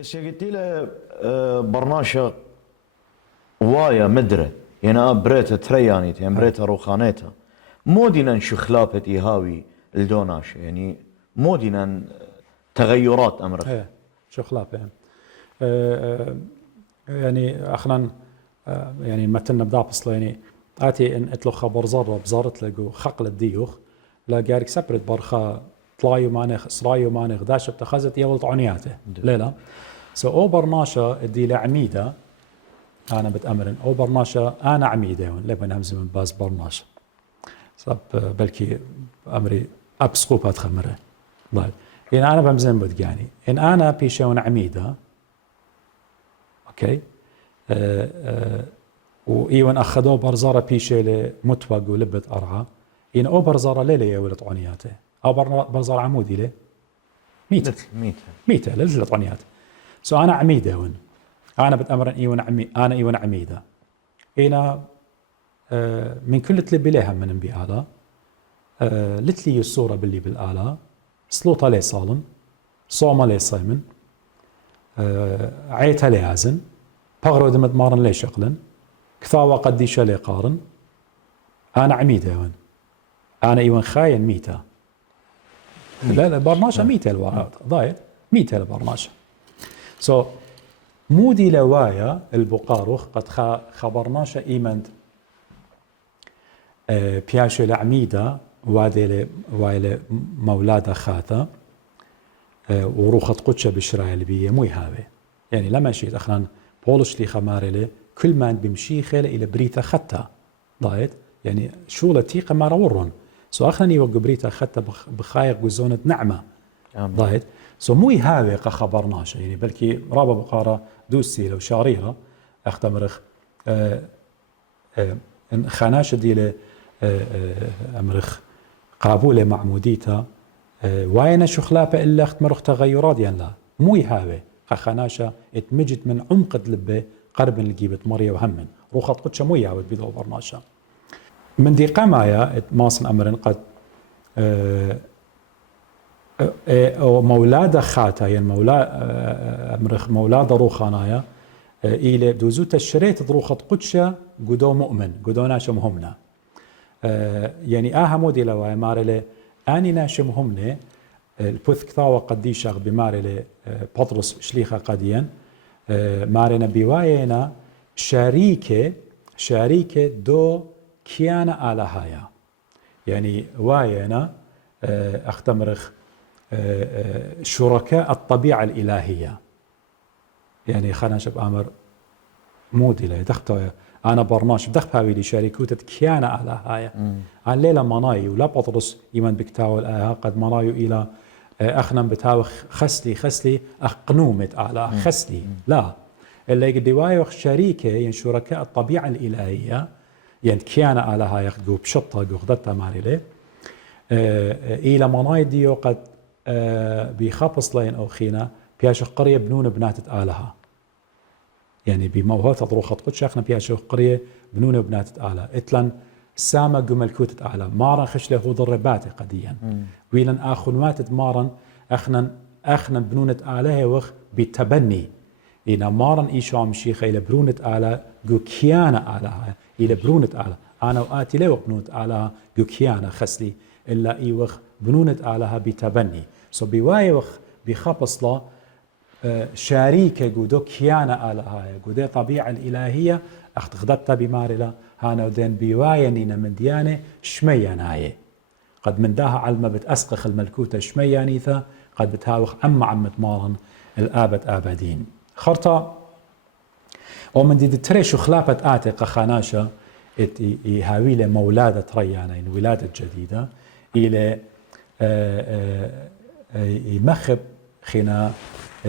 كسي قلت له برناشا وايا مدرة يعني بريتا تريانيت يعني بريتا روخانيتا مودنا نشو خلافة إيهاوي الدوناش يعني مودنا تغيرات أمرك ايه شو خلافة يعني يعني اخنا يعني متن بدأ بصلا يعني آتي إن اتلو خبر زرة بزارت لقو خقل الديوخ لا جارك سبرت برخا طلايو مانخ سرايو مانخ داش بتخزت يولط عنياته لا سو برناشا دي لعميدة أنا بتأمرن أو برناشا أنا عميدة لبن همزة من باز برناشا صب بلكي أمري أبسقوب أتخمره ضايل إن أنا بمزن بدقاني إن أنا بيشون عميدة أوكي وإيوان أخذوا برزارة بيشي لمتوق ولبت أرعى إن أو برزارة ليلة يولد عنياته أو برزارة عمودي ليه ميتة ميتة للجلد عنياته سو أنا عميدة ون أنا بتأمرن أنا إيوان عميدة إنا من كل تلبي لها من بآلة لتلي الصورة باللي بالآلة سلوطة لي صالن صومة لي صيمن عيتها لي عزن بغرو دمت مارن لي شقلن كثاوة قديشة لي قارن أنا عميدة ون أنا إيوان خاين ميتة لا برناشة ميتة الوعاد ضايل ميتة البرناشة سو مودي لوايا البقاروخ قد خبرناش إيمند بياشو العميدة وادي مولادة خاثة وروخة قدشة بشرايا البية موي هاوي يعني لما شيت أخنا بولش لي خماري كل ما بمشي خيل إلى بريتا خطة ضايت يعني شو لتيقة ما رورن سو أخنا يوقع بريتا خطة بخايق وزونة نعمة ضايت سو موي هاوي خبرناش يعني بلكي رابا بقارة دوسي لو شاريرة اختمرخ ان خاناش دي امرخ قابولة معموديتا واينا شو خلافة إلا اختمرخ تغيرات يعني لا موي هاوي خاناشة اتمجت من عمق دلبة قرب الجيبة مريا وهمن روخت قدشة موي هاوي بيدو برناشا من دي قمايا ماصن أمرن قد مولادة خاتا يعني مولادة روخانايا إلى دوزوت الشريط دروخة قدشة قدو مؤمن قدو ناشم همنا يعني مودي لواي مارلي آني ناشم همنا البث كثاوة قديشة بمارلي بطرس شليخة قديا مارنا بواينا شريكة دو كيانا آلهايا يعني واينا اختمرخ شركاء الطبيعة الإلهية يعني خلنا شب أمر مودي له دخته أنا برناش بدخ هاوي لي شركوتة كيانة على هاي عن ليلة مناي ولا بطرس يمن بكتاول قد منايو إلى أخنم بتاو خسلي أقنومت على خسلي لا اللي يقدوايو شريكة يعني شركاء الطبيعة الإلهية يعني كيانة على هاي يخدقوا بشطة قخدتها ماريلي إلى مناي ديو قد بيخبص لين أو خينا بياش قرية بنون بنات آلها يعني بموهوثة ضروخة قدش اخنا بياش قرية بنون بنات آلها اتلن سامة قملكوت آلها مارن خشله هو ضربات قديا ويلن آخنوات مارن اخنا بنونة آلها وخ بتبني إنا مارن إيشا مشيخة إلى برونة آلها قو كيانا آلها إلى برونة آلها أنا وآتي لي بنونة آلها قو كيانا خسلي إلا إي وخ بنونة آلها بتبني سو بواي وخ بخبص له شريكة قدو كيانا آلهايا قدو طبيعة الإلهية اختخدتها بمارلة هانا ودين بواينين من ديانة شمياناية قد من داها علما بتأسقخ الملكوتة شميانيثا قد بتهاوخ عمة مارن الآبد آبدين خرطة ومن دي تريشو خلافة آتي خاناشة هاويلة مولادة ريانين ولادة جديدة إلى يمخب خنا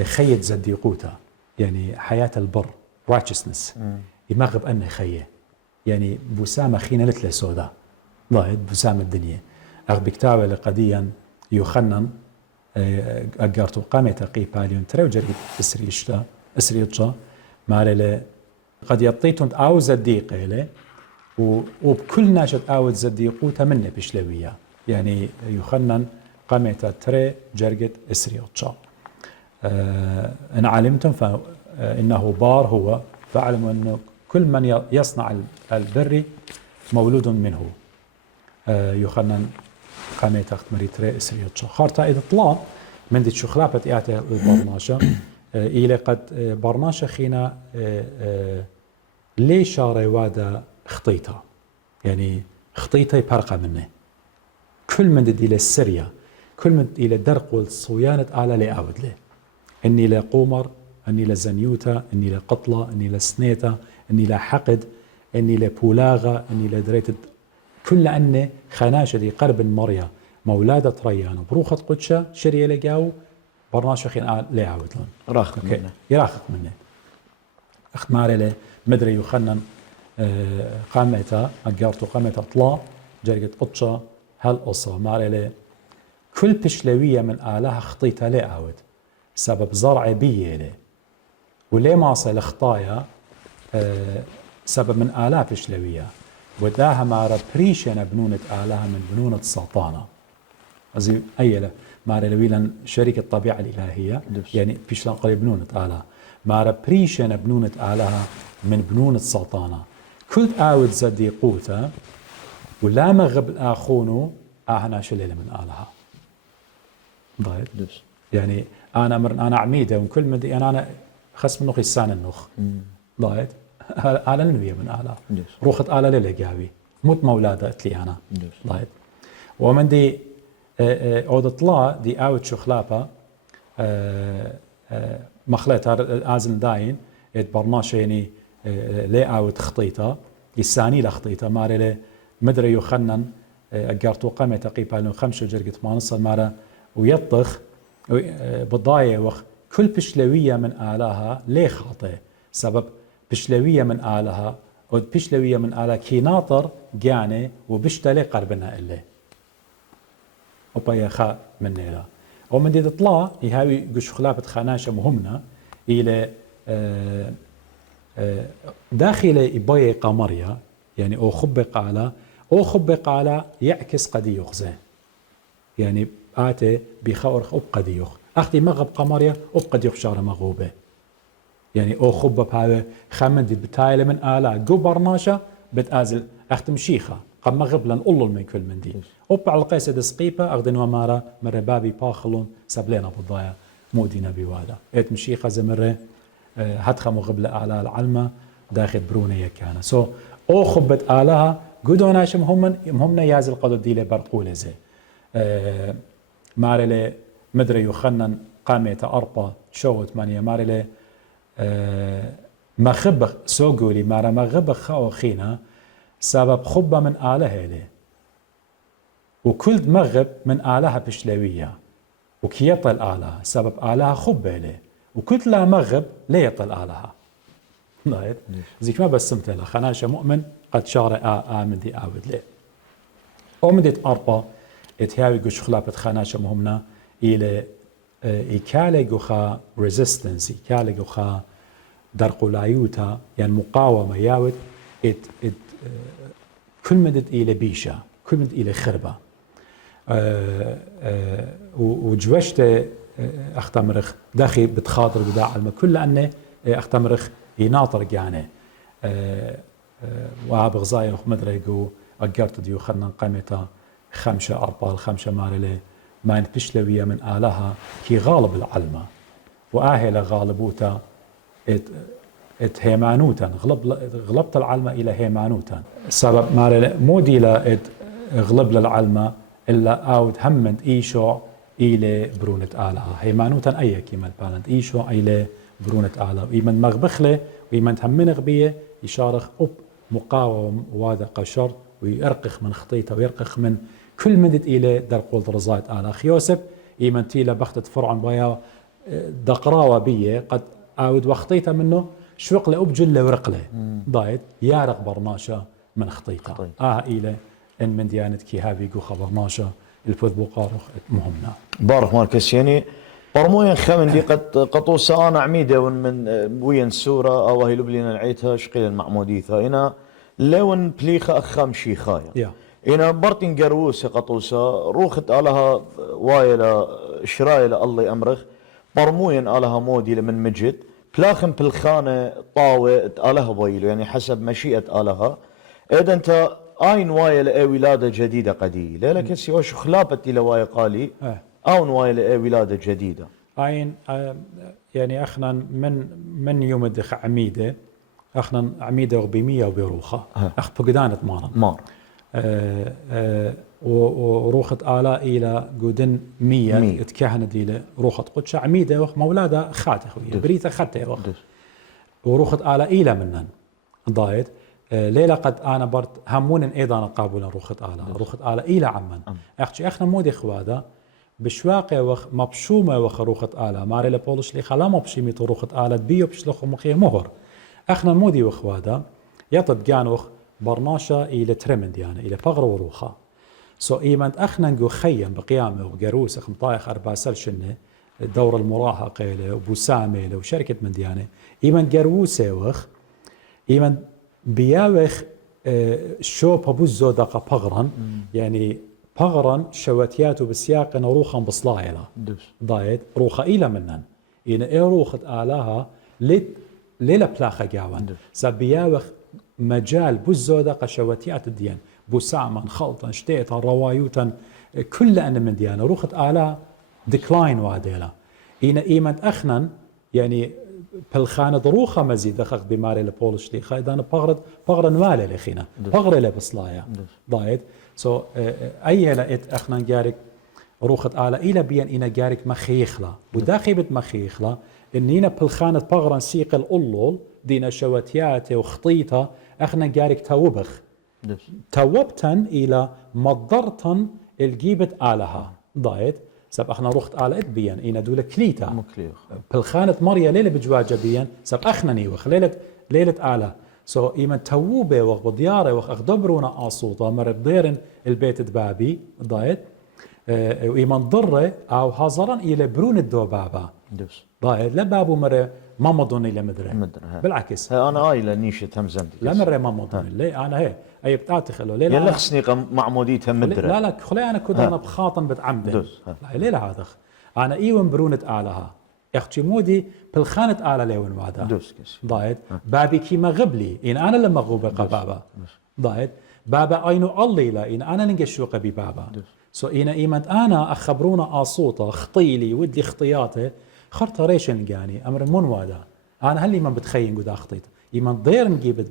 خيت زديقوتا يعني حياة البر righteousness يمغب أنه خيه يعني بسامة خينا لتلة سودا ضايد بسامة الدنيا بكتابة لقديا يخنن أقارتو قامة قيباليون تريو جريد أسريشتا مالي قد يطيتون أو زديقة له وبكل ناشط أو زديقوتا منه بشلوية يعني يخنن قامة تري جرجت أسريشتا إن علمتم فإنه بار هو فاعلموا أنه كل من يصنع البر مولود منه يخنن قامي تخت مريتري إسريتشو خارتا إذا طلع من دي شخلابة إعطي البرناشة إلى قد برناشة خينا ليه شاري وادا خطيطة يعني خطيطة يبرقى منه كل من دي إلى السرية كل من إلى درق والصويانة على لأعود له إني لا قومر إني لا زنيوتا إني لا قطلة إني لا سنيتا إني لا حقد إني لا بولاغة إني لا دريت كل أن خناشة دي قرب مريا مولادة ريان بروخة قدشة شرية لقاو برناشة خين لا يعود لهم راخق منه يراخق منه أخت ماري له مدري يخنن قامتا أقارتو قامتا طلا جرقت قدشة هالقصة ماري له كل بشلوية من آلها خطيتها لا يعود سبب زرع بيه له وليه ما صل خطايا سبب من آلها بشلوية وداها مارا بريشنا بنونة آلها من بنونة سلطانة أزي أيلا مارا لويلا شركة الطبيعة الإلهية يعني بيشلان قريب بنونة آلها مارا بريشنا بنونة آلها من بنونة سلطانة كل آود زدي قوته ولا مغب الآخونو آهنا شليلة من آلها ضايد يعني أنا عميدة وكل مدي أنا خصم النخ السان النخ ضايد على النوية من آلها روخت آلة للقاوي موت مولادة اتلي أنا ضايد ومن دي أود طلا دي آوت شخلابة مخلط آزن داين برناش يعني لي آوت خطيطة الثاني لخطيطة ماري لي مدري يخنن أقارتو قامة تقيبها لهم 5 جرقة مانصة مارا ويطخ بضاية وخ كل بشلوية من آلها ليه خاطئ سبب بشلوية من آلها أو بشلوية من آلها كي ناطر جاني وبشتلي قربنا إليه وبايا خا من نيلا ومن دي تطلع يهاوي قش خلافة خناشة مهمنا إلى داخل إباية قمرية يعني أو خبق على يعكس قد يخزى يعني آتي بخورخ أب قد يخ أختي مغب قمرية أب قد يخشار مغوبة يعني أو خبب هذا خمن دي بتايلة من آلاء جو برناشة بتآزل أختم شيخة قم مغب لن أولو من كل من دي أب على قيسة دسقيبة أخذن ومارا مرة بابي باخلون سبلينا بالضايا مودينا بوادا إيت مشيخة زمرة هدخة مغبلة على العلمة داخل برونية كان أو خبت آلها قدوناش مهمنا يازل قدو ديلة برقولة زي مارلي مدري يخنن قامة أربا شوت مانيا مارلي مخبخ سوغولي مارا مغبخ خاو خينا سبب خبة من آلها لي وكل مغب من آلها بشلوية وكيطل آلها سبب آلها خبة لي وكل لا مغب ليطل آلها لايت زيك ما بسمت لها خناشة مؤمن قد شارع آمن دي آود لي ومدت أربا اتهاوي قش خلابة خناشة مهمنا إلى إكالي قخا resistance إكالي قخا درقولايوتا يعني مقاومة ياود كل مدت إلى بيشة كل مدت إلى خربة وجوشت أختمرخ داخي بتخاطر بداع علم كل أنه أختمرخ يناطر يعني وابغزاي مدري جو أقرت ديو خلنا قيمتها 5 4 5 مارلي ما ينتبشلوية من آلها كي غالب العلمة وآهل غالبوتا ات هيمانوتا غلبت العلمة إلى هيمانوتا سبب مارلي مودي لا غلب للعلمة إلا أود همند إيشو إلى برونة آلها هيمانوتا أي كيما البالند إيشو إلى برونة آلها ويمن مغبخله ويمن همن غبية يشارخ أب مقاوم وهذا قشر ويرقخ من خطيته ويرقخ من كل مدد إلى درقول درزات آلها خيوسب إيمن تيلا بختة فرعون بايا دقراوة بيه قد أود وخطيته منه شوق لأبجل ورقله ضايد يارق برناشة من خطيته إلى إن من ديانة كي هابي قوخة برناشة الفذ بقارخ مهمنا بارك ماركس يعني برموين خمن دي قد قطوسة أنا عميدة من وين سورة أو هي لبلينا نعيتها شقيل المعموديثة هنا لون بليخة أخام شيخايا هنا برتين قروسة قطوسة روخت آلها وايلة شرايلة الله أمرخ برموين آلها مودي لمن مجد بلاخم بالخانة طاوة آلها بويلو يعني حسب مشيئة آلها إذا أنت آين وايا لأي ولادة جديدة قدي ليلة كسي وش خلابتي لوايا قالي آون وايا لأي ولادة جديدة آين يعني أخنا من يوم الدخ عميدة أخنا عميدة وبمية وبروخة أخ بقدانة مار وروخت آلاء إلى جودن مية اتكهن دي روخت قدش عميدة وخ مولادة خاتي خوية بريثة خاتي وخ وروخت آلاء إلى منن ضايد ليلة قد أنا برت همون أيضا قابولا روخت آلاء إلى عمن أختي أخنا مودي خوادا بشواقة وخ مبشومة وخ روخت آلاء ماري لبولش لي خلا مبشيمي روخت آلاء بيو بشلخ مخي مهر أخنا مودي وخوادا يطد جانوخ برناشا إلى ترمند يعني إلى بغر وروخة إيمانت أخنا نجو خيم بقيامه وجروس أخم طايخ 4 سنة شنة الدورة المراهقة له وبوسامة له وشركة من ديانة إيمان جروسه وخ إيمان بياوخ شوب بوزو دقة بغرا يعني بغرا شواتياته بسياق روخا بصلايلة ضايد روخة إلى منن إن إيه روخة آلاها ليلة بلاخة جاوان سبياوخ مجال بوزو دقة شواتيات الديان بوساما خلطا شتيتا روايوتا كل أن من ديانة روخة آلاء ديكلاين واديلا إيمان أخنا يعني بالخانة روخة مزيد أخذ بماري لبولش لي خايدان بغرا نوالي لخينا بغرا لبصلايا ضايد أي لقيت أخنا جارك روخة آلاء إلى بيان إنا جارك مخيخلا وداخبت مخيخلا إنينا بالخانة بغرا سيق الأولول دينا شواتياتي وخطيطة أخنا جارك توبخ توبتن إلى مضرتن الجيبت آلها ضايد سب اخنا روخت آلت بيان إنا دولة كليتا بالخانة مريا ليلة بجواجة بيان سب اخنا نيوخ ليلة آلة إيمان توبة وخ بديارة وخ اخدبرونا آصوطة مر بديرن البيت دبابي ضايد وإيمان ضرة أو هازران إلى برون الدوبابا ضايد لبابو مر ما مضون إلى مدرة بالعكس أنا آيلة نيشة همزمتي لا مرة ما مضون لي أنا هي أي بتاعتي خلو ليلة يلا خصني معموديتها مدرة لا خلي أنا كده أنا بخاطن بتعمد لا ليلة هذا أنا إيوان برونة آلها أختي مودي بالخانة آلة ليون وعدا ضايد بابي كيما غبلي إن أنا لما غوبة بابا ضايد بابا أينو الله لا إن أنا ننقشوق ببابا إنا إيمان أنا أخبرونا آصوطة خطيلي ودي خطياته خرطة ريشن جاني أمر من وادا أنا هل إيمان بتخيل قد أخطيت إيمان ضير نجيبت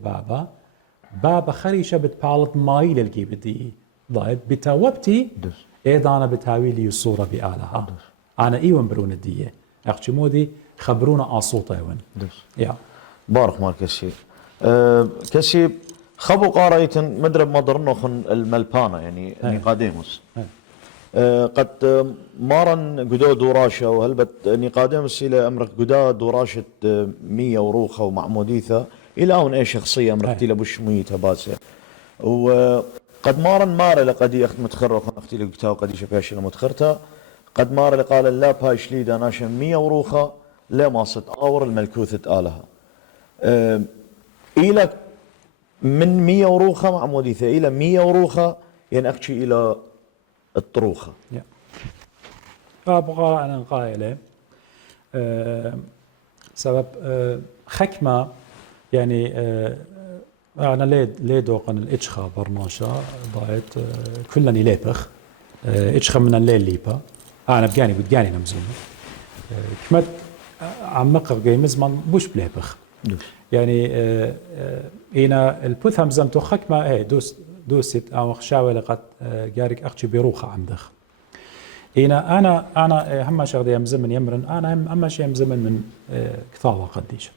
بابا خريشة بتبالت ماي للجيبت دي ضايد بتوبتي إذا أنا بتهاوي لي الصورة بآلها أنا إيوان برون الدية أختي مودي خبرونا آصوطة يوان يا بارك مال كسي كسي خبو قاريتن مدرب مدرنوخن الملبانة يعني نيقاديموس قد مارن قدو دوراشة وهلبت نيقاديموس إلى أمرك قدا دوراشة 100 وروخة ومعموديثة إلى أون أي شخصية أمرك تيلا بشميتها باسة وقد مارن مارا لقدي أخت متخرة أختي لقتها وقدي شفاش متخرتها قد مارا لقال لا بايش ليدا ناشا 100 وروخة لا ما ست أور الملكوثة آلها إلى من 100 وروخة معموديثة إلى 100 وروخة ينأخشي إلى الطروخة أبغى أنا قائلة سبب خكمة يعني أنا ليه دوقن الإجخا برناشا ضايت كلني ليبخ إجخا من الليل ليبا أنا بجاني نمزون كمت عمقر جيمز من بوش بليبخ يعني إنا البوث همزمتو خكمة إيه دوست أو خشاوة لقد جارك أختي بروخة عمدخ أنا هم شغدي يمزمن يمرن أنا هم شيء يمزمن من كثاوة قديش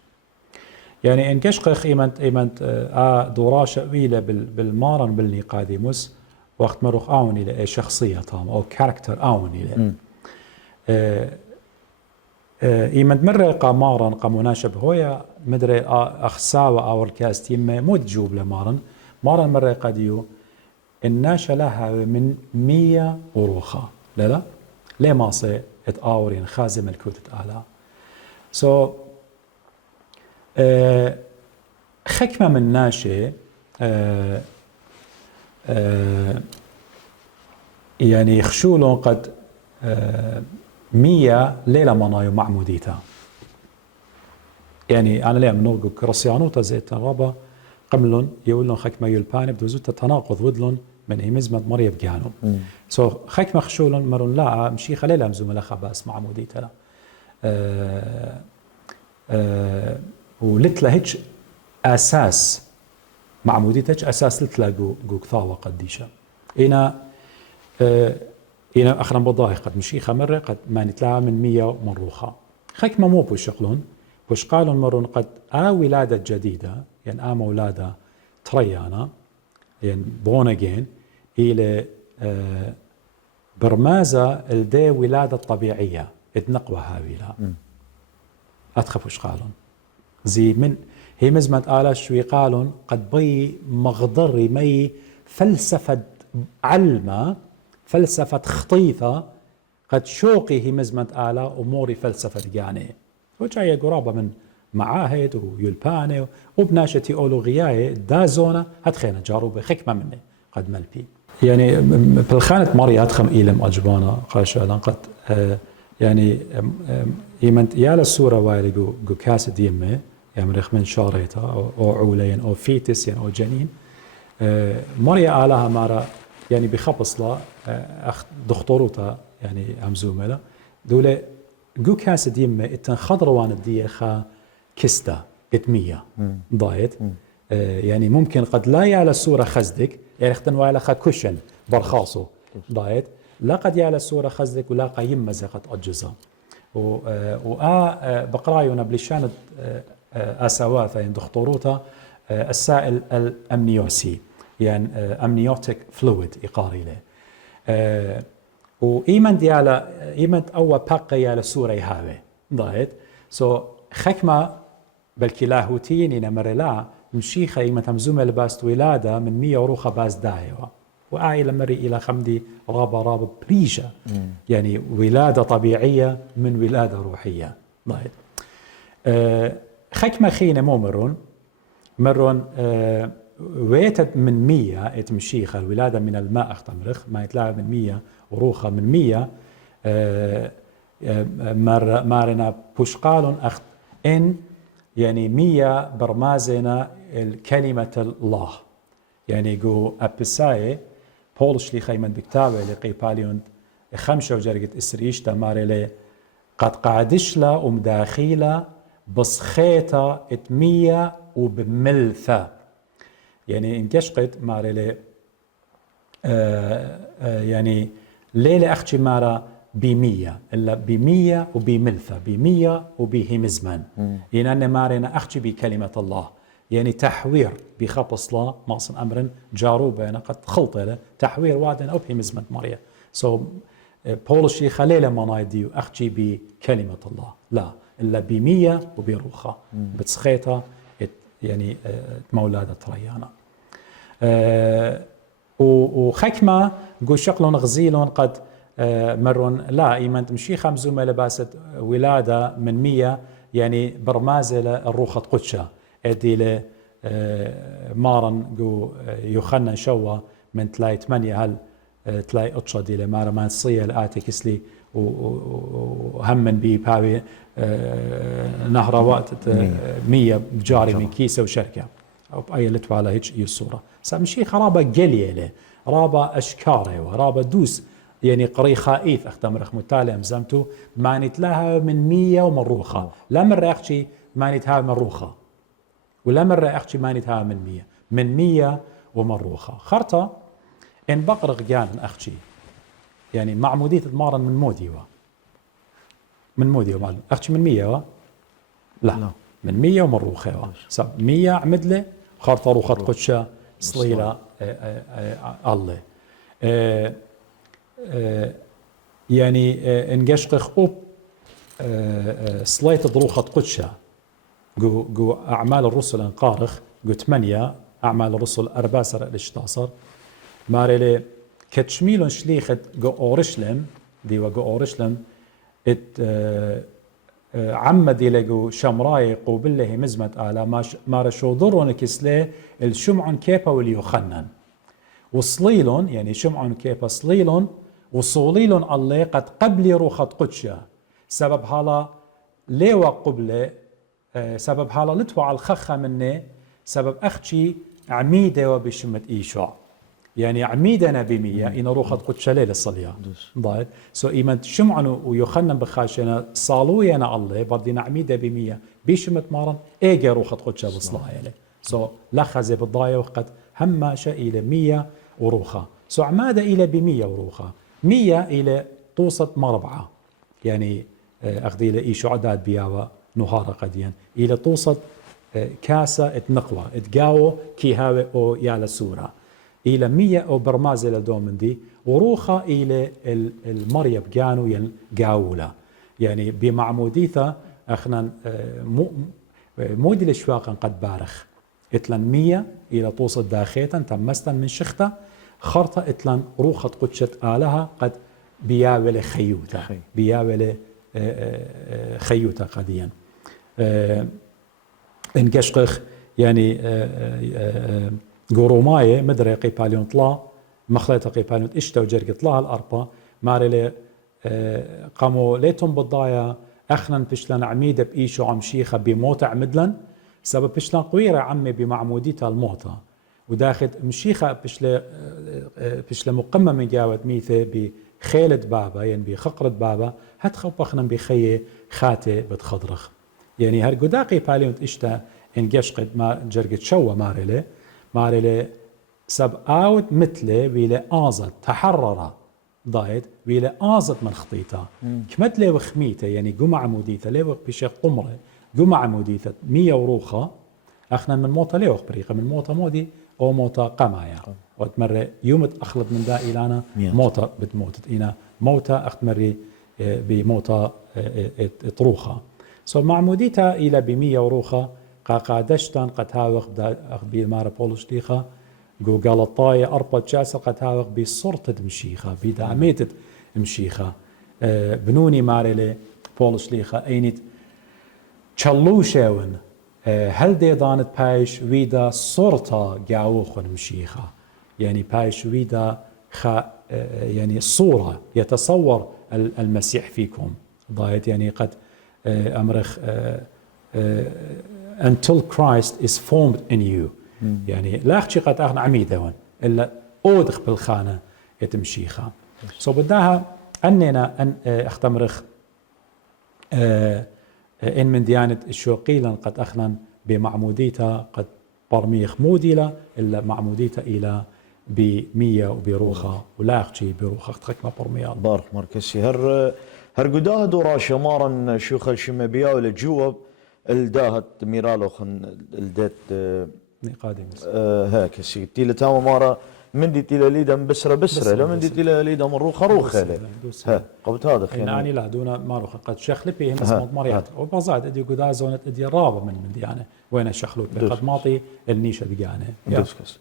يعني إن كشقخ إيمانت دوراشة ويلة بالمارن بالني قادموس وقت مروخ آون إلى شخصية تام أو كاركتر آون إلى إيمانت مرة قامارن قامناشب هويا مدري أخساوة أو الكاستيم مود جوب لمارن مارن مرة قديو الناشا لها من 100 وروخة لا ليه ماصي اتآورين خازم الكوتة آلا خكمة من ناشي يعني خشولون قد 100 ليلة منايو معموديتا يعني أنا ليه منوغو كرسيانوتا زيت رابا قملون يقولون خك ما يلباني بدوزوتا تناقض ودلون من هيمزمت مريا بجانو سو خك مخشولون مرون لا مشي خليلا مزوم لخا باس معموديتا ولتلا هيج أساس معموديتك أساس لتلا جو كثاوة قديشة إنا أخنا بضاهي قد مشيخة مرة قد ما نتلاها من 100 مروخة خيك ما مو بوشقلون وش قالوا مرون قد ولادة جديدة يعني ولادة تريانا يعني بونجين إلى برمازة الدي ولادة طبيعية اتنقوى هاويلا أتخف وش قالون زي من هي مزمت آلا شوي قالون قد بي مغضري مي فلسفة علمة فلسفة خطيثة قد شوقي هي مزمت آلا أموري فلسفة يعني وجاية قرابة من معاهد ويلباني وبناشة تيولوغياي دازونا هتخينا جاروبة حكمة مني قد ملبي يعني بالخانة مريا هتخم إيلم أجبانا قاشا لنقد يعني يمنت يالا السورة وايلي جو كاسد يمي يمرخ من شاريتا أو عولين أو فيتس يعني أو جنين مريا آلها مارا يعني بخبص لا دكتوروتا يعني أمزوملا دولة جو كاسد يمي اتن خضروان الديخة كستا اتمية ضايت يعني ممكن قد لا يالا السورة خزدك يعني اختن وايلا خا كشن برخاصو ضايت لا قد يالا السورة خزدك ولا قيم مزقت أجزاء بقرايونا بلشان أسواثا يعني دكتوروتا السائل الأمنيوسي يعني أمنيوتيك فلويد إقاري له وإيمان ديالا إيمان أول باقي يالا سورة هاوي ضايت سو خكمة بالكلاهوتين ينمر لا مشيخة إيمان تمزومة لباست ولادة من 100 وروخة باس دايوة وآي لمري إلى خمدي رابا بريشة يعني ولادة طبيعية من ولادة روحية ضايت خكمة خينة مو مرون ويتت من 100 اتمشيخة الولادة من الماء اختمرخ ما يتلاعب من 100 وروخة من 100 مارنا بوشقالون أخت إن يعني 100 برمازنا الكلمة الله يعني جو أبساي بولش لي خيمن بكتابة لقي باليون خمسة وجرقة إسريش تماري لي قد قعدش لا ومداخيلة بصخيطة اتمية وبملثة يعني انكشقت ماري لي يعني ليلة أختي مارا بمية إلا بمية وبملثة بمية وبهمزمان يعني أنا مارينا أختي بكلمة الله يعني تحوير بخبص لا ماصن أمر جاروبة أنا قد خلط له تحوير وادن أو بهمزمان ماريا بولشي خليلة منايدي أختي بكلمة الله لا إلا بمية وبروخة بتسخيطة يعني مولادة ريانا وخكمة قو شقلون غزيلون قد مرون لا إيمان تمشي خمزومة لباسة ولادة من 100 يعني برمازة الروخة قدشة ادي مارن قو يخنن شوى من تلاي 8 هل تلاي أطشة دي لمارا ما نصية الآتي كسلي وهمن بي باوي نهروات 100 بجاري من كيسة وشركة أو بأي لتوا على هيك الصورة سامشي خرابة قلية له رابة أشكاره ورابة دوس يعني قري خائف أختم رخ متالي أمزمتو ما نتلاها من 100 ومروخة لا مرة أختي ما نتها مروخة ولا مرة أختي ما نتها من 100 ومروخة خرطة إن بقرق جان أختي يعني معمودية المارن من موديوة معلوم أختي من 100 لا من 100 ومروخة سب 100 عمدلة خرطة روخة قدشة صليلة الله يعني انقشقخ صليت ضروخة قدشة جو أعمال الرسل انقارخ جو 8 أعمال الرسل 14 الاشتاصر ماريلي كتشميلون شليخت جو أورشلم ديوا جو أورشلم عمدي لجو شمراي قوبله مزمت آلا مار شودرون كسلي الشمعون كيبا واليوخنن وصليلون يعني شمعون كيبا صليلون وصولي لهم الله قد قبلي روخة قدشة سبب هلا ليوا قبله سبب هلا لتوع الخخة مني سبب أختي عميدة وبشمت إيشوع يعني عميدنا بمية إن روخة قدشة ليلة الصليا ضايد سو إيمان شمعن ويخنن بخاشنا صالوينا الله بردنا عميدة بمية بشمت مارن إيجا روخة قدشة بصلاها يعني سو لخزة بالضاية وقت هماشة إلى 100 وروخة سو عمادة إلى ب100 وروخة 100 إلى توسط مربعة يعني أخذي إلى إيشو عداد بياوة نهار قديا إلى توسط كاسة اتنقوى اتقاوة كي هاوي أو يالا سورة إلى 100 أو برمازة لدومن دي وروخة إلى المريب كانوا ينقاولا يعني بمعموديثة أخنا مودي الاشواقا قد بارخ اتلن 100 إلى توسط داخيتا تمستن من شخته خرطة اتلن روخة قدشت آلها قد بياولة خيوتا بياولة خيوتا قديا انقشقخ يعني قروماية مدري قيباليون طلا مخلطة قيباليون اشتا وجرق طلا الأربا ماري قاموا ليتهم بالضايا أخنا بشلن عميدة بإيشو عمشيخة بموت عمدلن سبب بشلن قويرة عمي بمعموديتها الموتى وداخل مشيخة بشلن مقمة من جاوة ميثة بخيلة بابا يعني بخقرة بابا هتخبخنا بخيه خاتي بتخضرخ يعني هرقداقي باليون اشتا انقشقد ما جرقت شوى ماريلي سب اوت مثله ويلا آزت تحرر ضايد ويلا آزت من خطيته كمت لي وخميته يعني قمع عموديته لي بشيخ قمره قمع عموديته 100 وروخه اخنا من موته لي بريقه من موته مودي او موته قمايا وتمر يوم اخلط من دا الى انا موته بتموتت انا موته اختمري بموته طروخه سو معموديتها الى ب100 وروخه قادشتن قد هاوخ بي مار بولش ليخه جو غلطاية أربع جاسة قد هاوخ بصورة مشيخة بدعمية مشيخة بنوني ماريلي بولش ليخه أينت تشلوشون هل دي دانت بايش ويدا صورة جاوخن مشيخة يعني بايش ويدا يعني صورة يتصور المسيح فيكم ضايت يعني قد أمرخ until Christ is formed in you يعني لا أخشي قد أخنا عميدة هون إلا أودخ بالخانة يتمشيخة بداها أننا أن أختمرخ إن من ديانة الشوقيلا قد أخنا بمعموديتها قد برميخ موديلا إلا معموديتها إلى ب100 وبروخة ولا أخشي بروخة أختخك ما برميال بارك مركزي هر قداها دورا شمارا شوخ الشمبيا ولا جواب الداهت ميرالو خن الدات قادم هاك سي تيلا تاما مارا من دي تيلا ليدا بسرة لا من دي تيلا ليدا من روخ ها قبت هذا خينا يعني لا دون ماروخ قد شخلي بهم اسمه مريات وبزاد ادي قدا زونت ادي رابه من ديانه وين الشخلوت قد ماطي النيشه ديانه دوسكس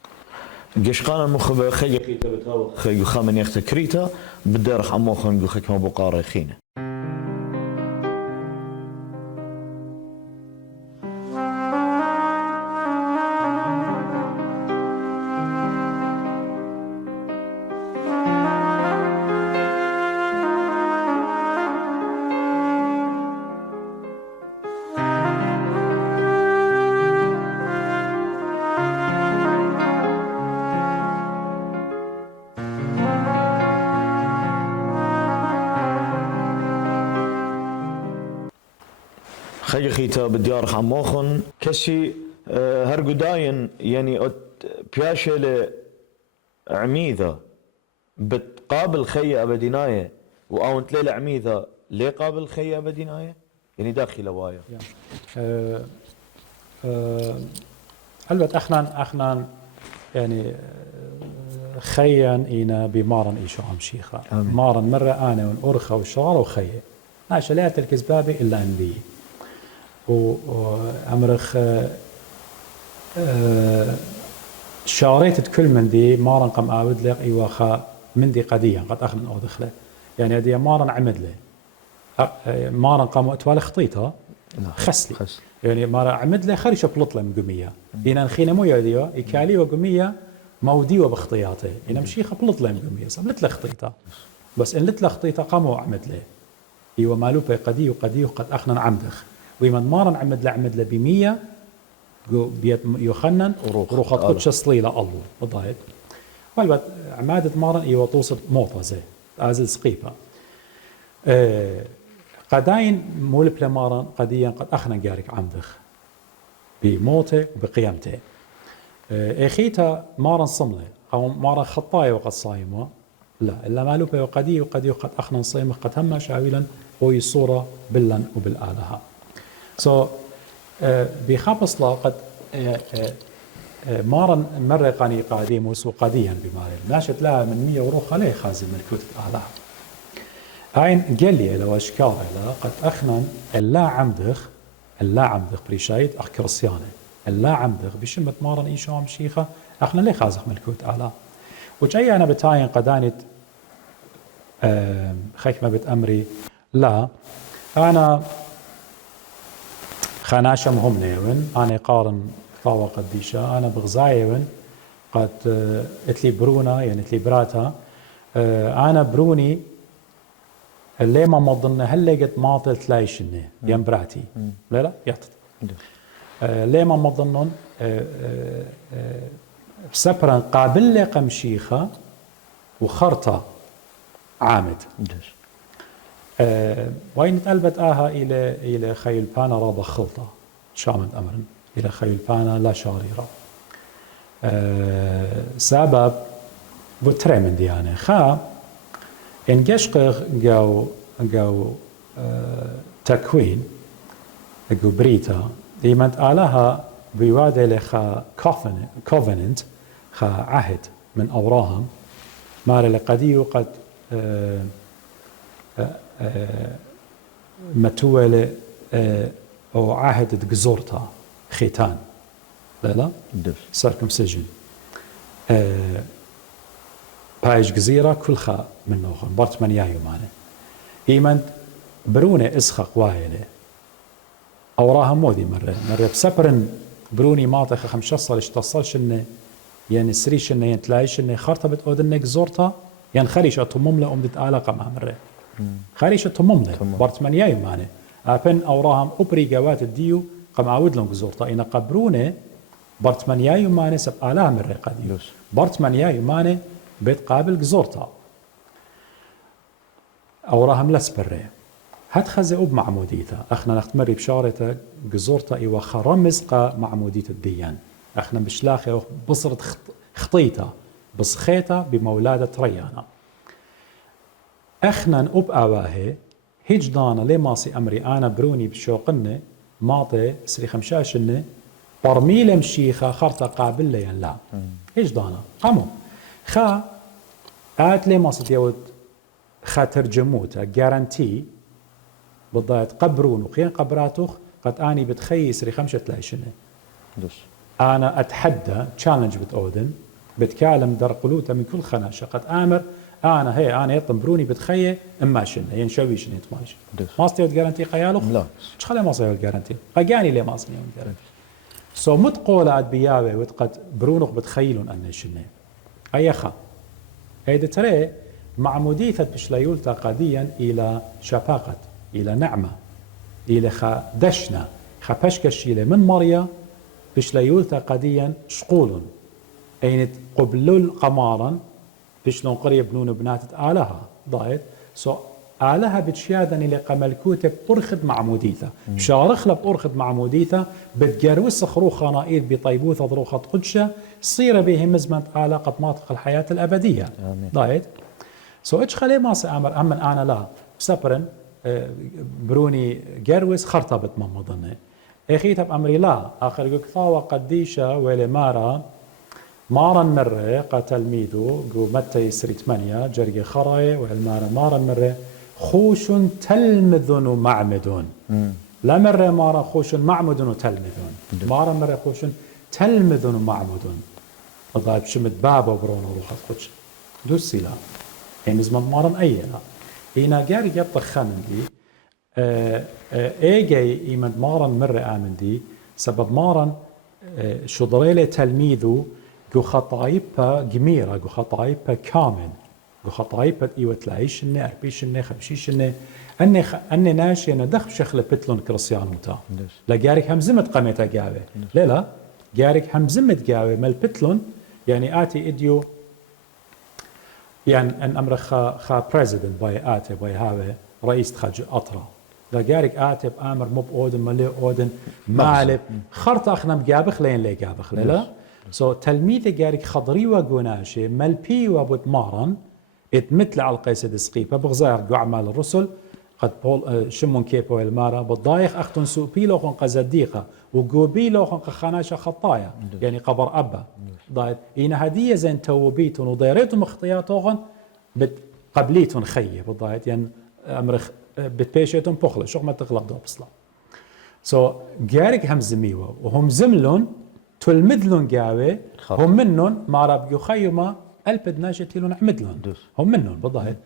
قشقان المخ خي قيتا بتاو خي خامن يخت كريتا بدرخ عمو خن خك ما بقاره خينه خي خيتا بديار عموخن كسي هرقداين يعني بياشة عميذة بتقابل خي أبديناية وأونت ليلة عميذة ليه قابل خي أبديناية يعني داخل وايا البت اخنا يعني خيا إنا بمارن إيشو عم شيخة مارن مرة أنا ونأرخة وشغالة وخيا عاش لا تركز بابي إلا أن لي وأمرخ شاريت كل من دي مارن قم أعود لك إيواخا من دي قديا قد أخنا أو دخله يعني هذه مارن عمد لي مارن قام أتوالي خطيتها خسلي يعني مارن عمد لي خريشة بلطلة من قمية إن خينا مو يديو إكالي وقمية مودي وبخطياته إن مشيخة بلطلة من قمية سبلت لي خطيتها بس إن لت لخطيطة قاموا عمد له إيوه مالوبة قدي قد أخنن عمدخ ويمن مارن عمد له ب100 بيت يخنن وروخ قدش صليلة الله بالضبط والبت عمادة مارن إيوه توصل موطة زي أزل سقيفة قداين مولب لمارن قديا قد أخنن جارك عمدخ بموته وبقيامته إخيتا مارن صملة أو مارن خطايا وقد صايمة لا إلا مالوبة وقدي قد أخنن صيمة قد هم شاولا هو الصورة باللن وبالآلهة بخبص لا قد مارن مرة قاني قاديموس وقديا بمارن ناشت لها من 100 وروخ عليه خازن ملكوت الآلهة عين قلي لو أشكال قد أخنن اللا عمدخ بريشايت أخ كرسيانة اللا عمدخ بشمة مارن إيشام شيخة أخنا ليه خازخ ملكوت آلهة وجاي أنا بتاين قدانت خيك ما بتأمري لا أنا خناشم هم نيون أنا قارن طاوة قديشة أنا بغزايون قد اتلي برونا يعني اتلي براتا أنا بروني اللي ما مضن هل لقيت ماطل تلايشني يم براتي لا يعطت اللي ما مضنن بسبرا قابل لي قمشيخة وخرطة عامد وين تقلبت إلى خيل بانا رابا خلطة شامد أمرا إلى خيل بانا لا شاريرة سبب بتري من ديانة إن جشق جو تكوين جو بريتا ديمت آلها بيوادي لخا كوفننت خا عهد من أوراهم مار لقديو قد متول أو عهد جزورتا ختان لا circumcision بايش جزيرة كل خا من نوخن برت من يايو مانه إيمن برونة إسخق وايله أوراها مودي مرة بسبرن بروني ماطخ 15 اشتصلش إنه يعني سريش إنه ينتلايش إنه خرطبت أودن جزورتا يعني خليش أتمم له أمدت علاقة مع مرة خليش أتمم له برت من يايو مانه أبن أوراهم أبري جوات الديو قم عود لهم جزورتا إن قبرونه برت من يايو مانه سب آلها مرة قديو برت من يايو مانه بيت قابل جزورتا أوراهم لسبره هات خزي أب معموديتا أخنا نختمري بشارة جزورتا إيوا خرمزقة معمودية الديان أخنا بشلاخي بصرت خطيتا بصخيتا بمولادة ريانا أخنا أب أواهي هجدانا لي ماسي أمري أنا بروني بشوقني ماطي سري خمشاشني برميل مشيخة خرطة قابل لي لا هجدانا قاموا خا آت لي ماسي ديود خا ترجموتا جارانتي بالضبط قبرون وخين قبراتوخ قد اني بتخيي سري 5 تلايشنه انا اتحدى تشالنج بتاودن بتكالم در قلوته من كل خناشه قد امر انا يطم بروني بتخيي اما شنه ينشوي شنه يتماش ما استيود جارانتي قيالوخ لا ايش خلي ما استيود جارانتي قاقاني لي ما استيود جارانتي سو متقولات بياوي وتقد برونوخ بتخيلون ان شنه ايخا هيدا ترى معموديثة بشلايولتا قديا الى شفاقه إلى نعمة إلى دشنا بشكش إلى من مريا بش ليولتا قديا شقول أين قبلوا قمارا بش نقري بنون بنات آلها ضايد سو آلها بتشيادا إلى قملكوتة بأرخد معموديثة شارخ لب أرخد معموديثة بتجروس خروخ نائل بطيبوثة ضروخة قدشة صير بهم مزمنت آلة قد ماطق الحياة الأبدية ضايد سو إيش خلي ما سأمر أمن أنا لا سبرن بروني جروس خرطبت ممضنه اخيتها بامري لا اخر قطاوه قديشه ولمارا مارا مره قتل ميدو جو متى يسري 8 جرجي خراي والمارا مارا مره خوش تلمذن معمدون لا مره مارا خوش معمد وتلمذون مارا مره خوش تلمذن معمدون ضايب شمت بابا برون روح خدش دوسي لا يعني زمان مارا ايها هنا جاري جاب خامندي ايجي ايمن مارن مرة آمندي سبب مارن شضريلة تلميذو جو خطايبها جميرة جو خطايبها كامل خطايبت إيوتلايشنة أربيشنة خمشيشنة أني ناشي ندخ شخل بتلون كريستيانوتا لا جارك همزمت قميتا جاوي لا جارك همزمت جاوي مال بتلون يعني آتي إديو يعني أن أمر خا بريزيدنت باي آتي باي هاوي رئيس خج أطرا لا جارك آتي بأمر مب أودن ملي أودن مالب خرط أخنا بجابخ لين لي جابخ لا سو تلميذ جارك خضري وجوناشي مال بي وبوت مارن مثل على القيس دسقيبة بغزاير قعمال الرسل قد بول شمون كيبو المارا بالضايخ أختن سوبي لوخن قزديقة وقوبي لوخن قخاناشا خطايا يعني قبر أبا ضايد إن هدية زين توبيتون وضيريتون مخطياتوغن قبليتون خيه بالضايد يعني أمرخ بتبيشيتون بخلة شو ما تغلط دو بصلا سو جارك هم زميوة وهم زملون تلمدلون جاوي هم منن مارا بيو خيما البد ناشتيلون عمدلون هم منن بالضايد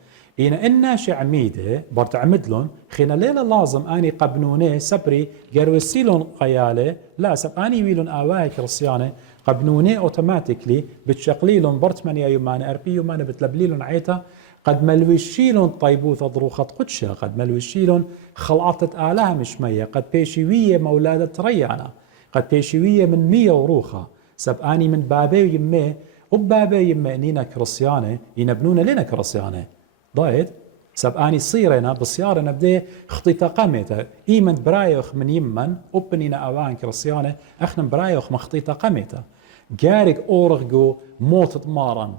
إن ناشي عميدة برت عمدلون خينا ليلة لازم أني قبنوني سبري جروسيلون قيالة لا سب أني ويلون آواهي كرسيانة قبنوني أوتوماتيكلي بتشقليلون برت من يومان أربي يومان بتلبليلون عيتا قد ملوشيلون طيبوثة ضروخة قدشة قد ملوشيلون خلعطة آلها مش مية قد بيشيوية مولادة ريانا قد بيشيوية من 100 وروخة سب أني من بابي يمي وبابي يمي نينا كرسيانة ينبنون لنا كرسيانة ضايد سب أني صيرنا بصيارنا بدي خطيطة قميته إيمن برايوخ من يمن وبنينا أوان كرسيانة أخنا برايوخ مخطيطة قميته جارك أورغو موت مارن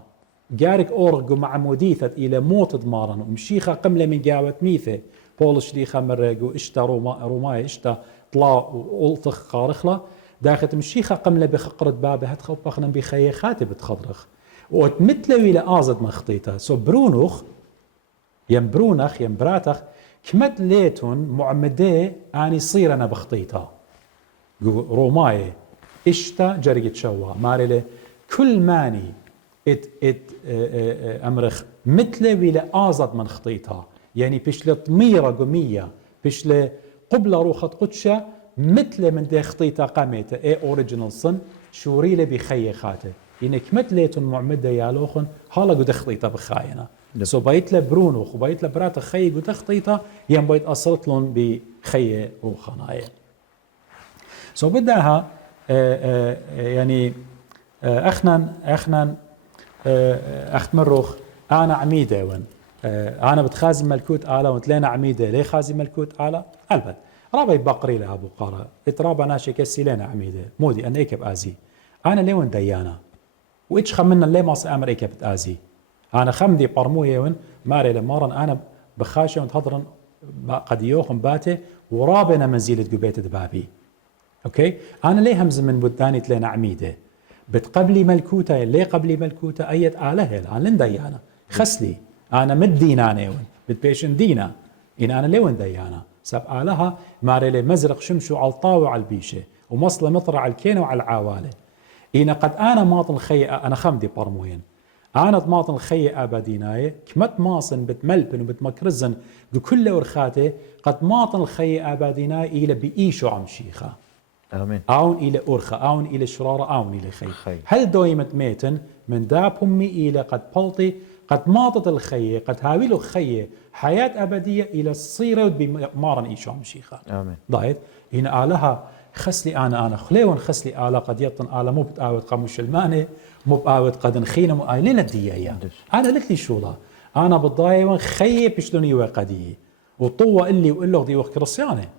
جارك أورغو مع موديثة إلى موت مارن ومشيخة قملة من جاوة ميثة بولش ليخة مرقو اشتا روماي اشتا طلا وقلطخ قارخلة داخل مشيخة قملة بخقرة بابها تخبخنا بخيخاتي بتخضرخ وتمثلوا إلى آزد مخطيطة سو برونوخ يمبرونخ يمبراتخ كمت ليتون معمدة أني صير أنا بخطيطة روماي إشتا جرقت شوا مارلي كل ماني أمرخ مثل ولا آزد من خطيطة يعني بيش لطميرة قمية بيش قبل روخة قدشة مثل من دي خطيطة قامته أوريجينال صن شوريلة بخيخاته يعني كمت ليتون معمدة يالوخن هلا قد خطيطة بخاينة سو بايت له برونوخ وبايت له برات خي قد خطيطة يم بايت أصلت لهم بخي وخناية سو بدها يعني اخنا مروخ انا عميده ون انا بتخازي ملكوت آلة وتلينا عميده ليه خازي ملكوت آلة البت رابي بقري له ابو قرا اترابا ناشي كسي لنا عميده مودي انا ايكب ازي انا ليون ديانا وإيش خمنا ليه ما امر ايكب ازي انا خمدي برمويه ون ماري لمارن انا بخاشه وتهضرن قد يوخم باته ورابنا منزيله قبيت دبابي اوكي انا ليه همز من بداني تلينا عميده بتقبلي ملكوته ليه قبلي ملكوته ايت اله انا لنديانا خسلي انا مدينا ون بتبيشن دينا ان انا ليون ديانا سب الها ماري لي مزرق شمشو على الطاوع على البيشه ومصله مطر على الكينه وعلى العواله إن قد أنا ماطن خي أنا خمدي برموين أنا ماطن خي أبديناي كمت ماصن بتملبن وبتمكرزن بكل ورخاته قد ماطن خي أبديناي إلى بإيشو عم شيخة آمين أون إلى أرخة أون إلى شرارة أون إلى خي هل دويمت ميتن من داب همي إلى قد بلطي قد ماطت الخي قد هاويلو خي حياة أبدية إلى الصيرة بمارن إيشو عم شيخة آمين ضايد هنا آلها خسلي أنا خليون خسلي آلا قد يطن آلا مو بتقاوت قاموش الماني مو بقاوت قد نخينا مو آلين الديايا أنا لك لي شو لا أنا بالضايوان خيب بشلوني وقدي وطوة اللي وقل له دي وكرسيانة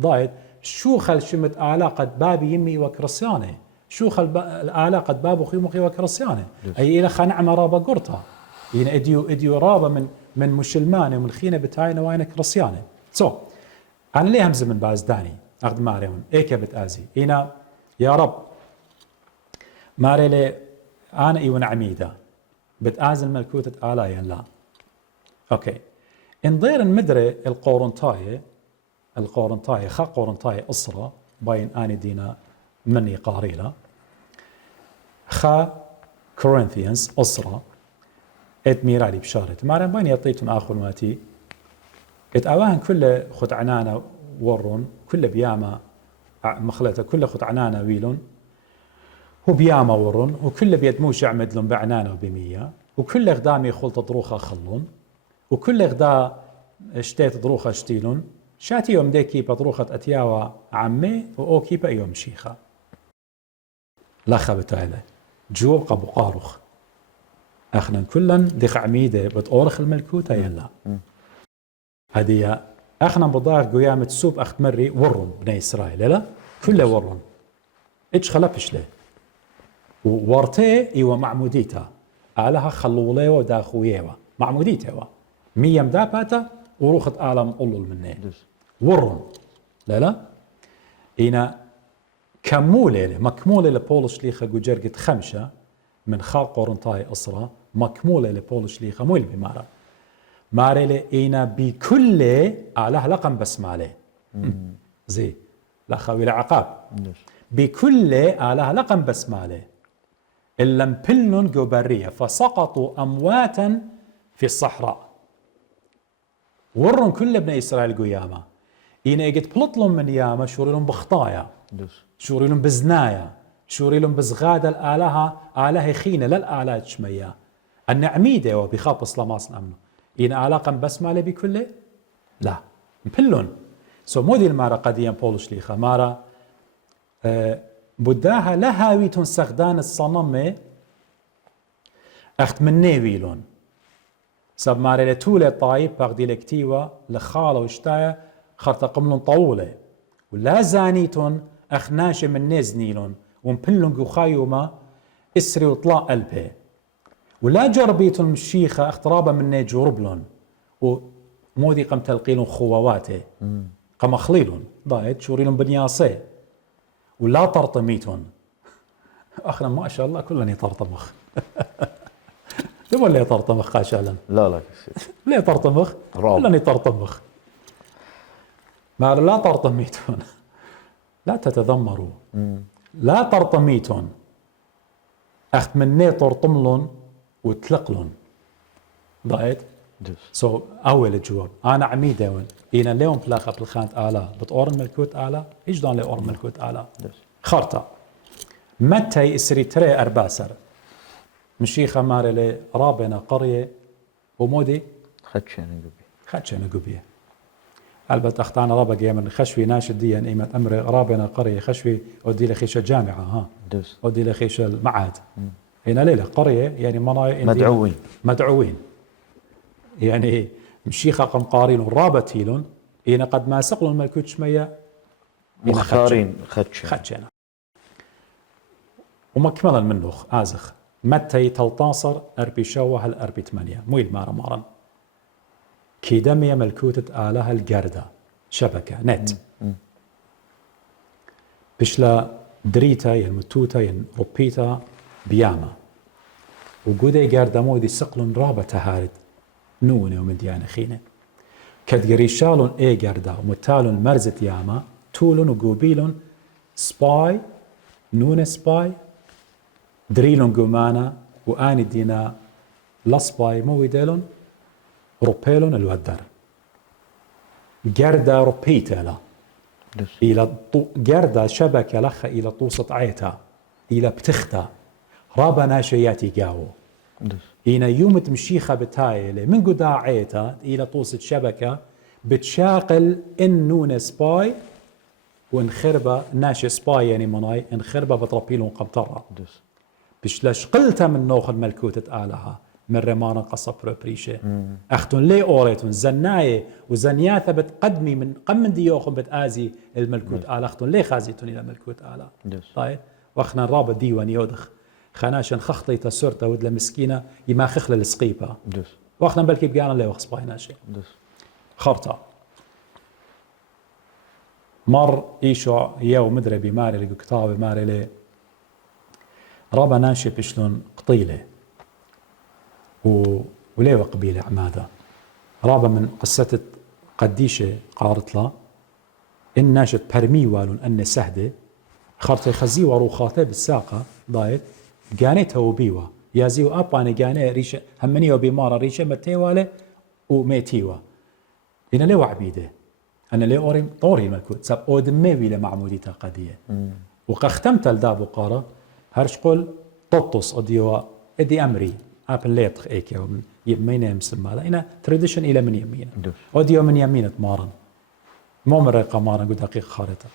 ضايد شو خل شمت آلا قد بابي يمي وكرسيانة شو خل الآلا قد بابو خيمخي وكرسيانة أي إلى خنعمة رابا قرطة يعني إديو رابا من مشلمانة ومن خينة بتاعنا وين كرسيانة أنا ليه همز من بازداني أخذ ماريون إيك بتآزي إنا يا رب ماري لي أنا إيون عميدة بتآزل ملكوتة آلايا لا أوكي إن ضير مدري القورنطاية خا قورنطاية أسرة باين آني دينا مني قاريلا خا كورنثيانس أسرة إت ميرالي بشارة ماري باين يطيتون آخر ماتي إت أواهن كل خد عنانا ورون كل بياما مخلته كل خد عنانا ويلون وبياما ورون وكل بيدموش يعمد لهم بعنانا وبمية وكل غدامي خلط دروخة خلون وكل غدا اشتيت دروخة شتيلون شاتي يوم دي كيبا دروخة أتياوى عمي وأو كيبا يوم شيخة لا خبتايلة جوب قبو قاروخ اخنا كلن ديخ عميدة بتأورخ الملكوتة يلا هدية اخنا بضاعت قيامة سوب اخت مري ورن بني اسرائيل لا كله ورن ايش خلبش له وورتي ايوه معموديتا علىها خلوليه وداخويه معموديته ميم داباتا وروخت عالم قلل مني ورن لا هنا كمولة مكمولة لبولش ليخا جوجرجت خمسة من خاق قرنطاي أسرة مكمولة لبولش ليخا مو البمارة مارلي إينا بكل على لقم بسمالي زي لا خوي العقاب بكل على لقم بسمالي إن لم بلن جبرية فسقطوا أمواتا في الصحراء ورن كل ابن إسرائيل قيامة إينا يجد بلطلهم من ياما شوريلهم بخطايا شوريلهم بزنايا شوريلهم بزغادة الآلهة خينة لا الآلهة شمية النعميدة وبخاف إسلاماس أمنه إن علاقة بسمالي بكله لا مبلون سو مودي المارة قديم بولش ليخا مارة بداها لهاوي تنسخدان الصنم اخت من نيويلون سب مارة لتولة طايب باغدي لكتيوة لخالة وشتايا خرطة قملون طولة ولا زانيتون اخناش من نزنيلون ومبلون قخايوما اسري وطلاء قلبه ولا جربيتون مشيخة اخترابة من نيجوربلون ومودي قم تلقيلون خواواته قم اخليلون ضايت شوريلون بنياصي ولا ترطميتون اخنا ما شاء الله كلنا يطرطمخ ولا يطرطمخ خاشالا لا ليه ترطمخ كلنا يطرطمخ ما لا ترطميتون لا تتذمروا لا ترطميتون اخت مني ترطملون وتلقلون ضايت سو اول الجواب انا عميده وين إينا اليوم بلاخ بالخانت آلا بتقورن ملكوت آلا إيش دان لأورن ملكوت آلا خارطة متى يسري تري أرباسر مشيخة مارلي رابنا قرية ومودي خدشنا قبية البت أختانا رابا جيمن خشوي ناشد ديا إيمة أمر رابنا قرية خشوي ودي لخيش الجامعة ها ودي لخيش المعهد هنا ليلة قرية يعني مدعوين يعني مشيخة قم قارين ورابتيلون إينا قد ما سقلوا الملكوت شمية مختارين خدشنا ومكملا منه آزخ متى تلتاصر أربي شوه الأربي 8 مويل مارا كي دمية ملكوتة آلها الجردة شبكة نت بشلا دريتا ينمتوتا ينربيتا بياما وقودي جردة مودي سقلون رابطة هارد نوني ومديانة خينة كدقريشالون اي جردة ومتالون مرزت ياما تولون وقوبيلون سباي نون سباي دريلون قمانا وآني دينا لسباي مويدلون روبيلون الودر جردة روبيتا لا إلى جردة شبكة لخة إلى طوسة عيتا إلى بتختا رابا ناشياتي قاو إينا يوم تمشيخة بتايلة من قدا عيتا إلى طوسة شبكة بتشاقل إن نون سباي وانخربة ناشي سباي يعني مناي انخربة بتربيلون قبطرة بشلاش قلتها من نوخ الملكوتة آلها من رمانا قصة بريشة أختون لي أوريتون زناية وزنياثة بتقدمي من قم ديوخم بتآزي الملكوت آلها أختون لي خازيتون إلى ملكوت آلها طيب وأخنا الرابط ديوان يودخ خناشن خخطي تسرتا ودلا مسكينة يما خخل السقيبة وأخنا بلكي بقانا لي وخص بايناشي خرطة مر إيشو يو مدري بماري لي كتابي ماري لي رابا ناشي بشلون قطيلة وليه قبيلة عمادة رابا من قصة قديشة قارت لا إن ناشت برمي والون أن سهدة خرطي خزي وروخاته بالساقة ضايت قانيتها وبيوة يازيو أباني قاني ريشة همني وبيمارة ريشة متيوالة وميتيوة إنا ليه وعبيدة أنا ليه أوريم طوري ملكوت ساب أودميوي لمعموديتها قدية وقختمت الداب وقارة هرش قول تطس أديوا إدي أمري أبن ليتخ إيك يوم يمينه مسلم هذا إنا تراديشن إلى من يمينه دوس. أوديو من يمينه مارن مو مرقة مارن قد دقيق خارطة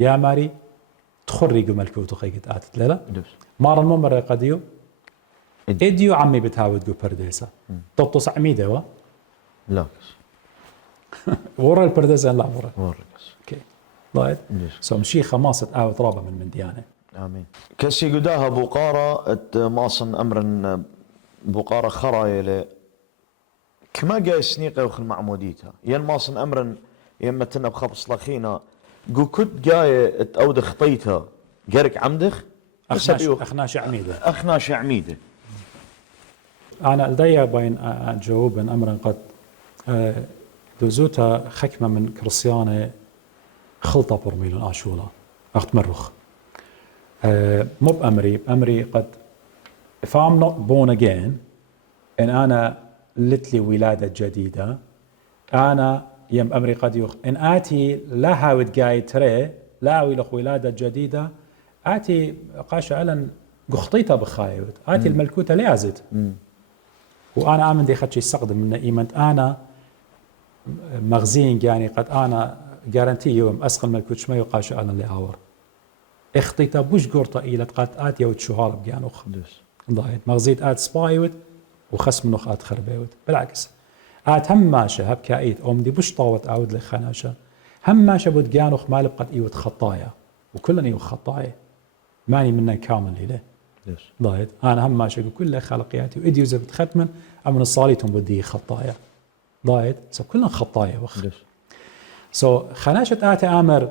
يا ماري تخري قملك وتخيقت آتت لا دوس. مارن مو مرقة ديو إديو عمي بتهاود قو برديسة تطوس عميدة وا لاكس ورا البرديسة لا ورا ورقس. اوكي ضايد دوس. سو مشي خماسة آوت رابع من ديانة آمين. كسي قداها بقارة ماصن أمرا بقارة خرايلة كما جاي سنيقة وخل معموديتها ين ماصن أمرا يمتنا بخبص لخينا قو كنت جاي تأود خطيتها جارك عمدخ أخناش عميدة أخناش عميدة أنا لدي بين جواب أمرا قد دوزوتا حكمة من كريستيانة خلطة برميل آشولا أخت مرخ مو بأمري قد if I'm not born again إن أنا لتلي ولادة جديدة أنا يم أمري قد يخ إن آتي لا هاود جاي تري لا ويلخ ولادة جديدة آتي قاشا ألن قخطيتها بخايود آتي الملكوتة ليازت وأنا آمن دي خدشي استخدم من إيمانت أنا مغزين يعني قد أنا جارنتي يوم أسقل ملكوت شمي وقاشا ألن لأور اخطيتا بوش قرطة إيلت قد آت يود شهار بجانوخ ضايد مغزيت آت سبايود وخس منوخ آت خربيود بالعكس آت هم ماشا هب كايت أم دي بوش طاوت أعود لخناشا هم ماشا بود جانوخ مالب قد إيود خطايا وكلنا إيود خطايا ماني منا كامل ليه ضايد أنا هم ماشا كل خلقياتي وإديو زبط ختما أمن الصاليتهم بدي خطايا ضايد سو كلنا خطايا وخ سو خناشة آتي آمر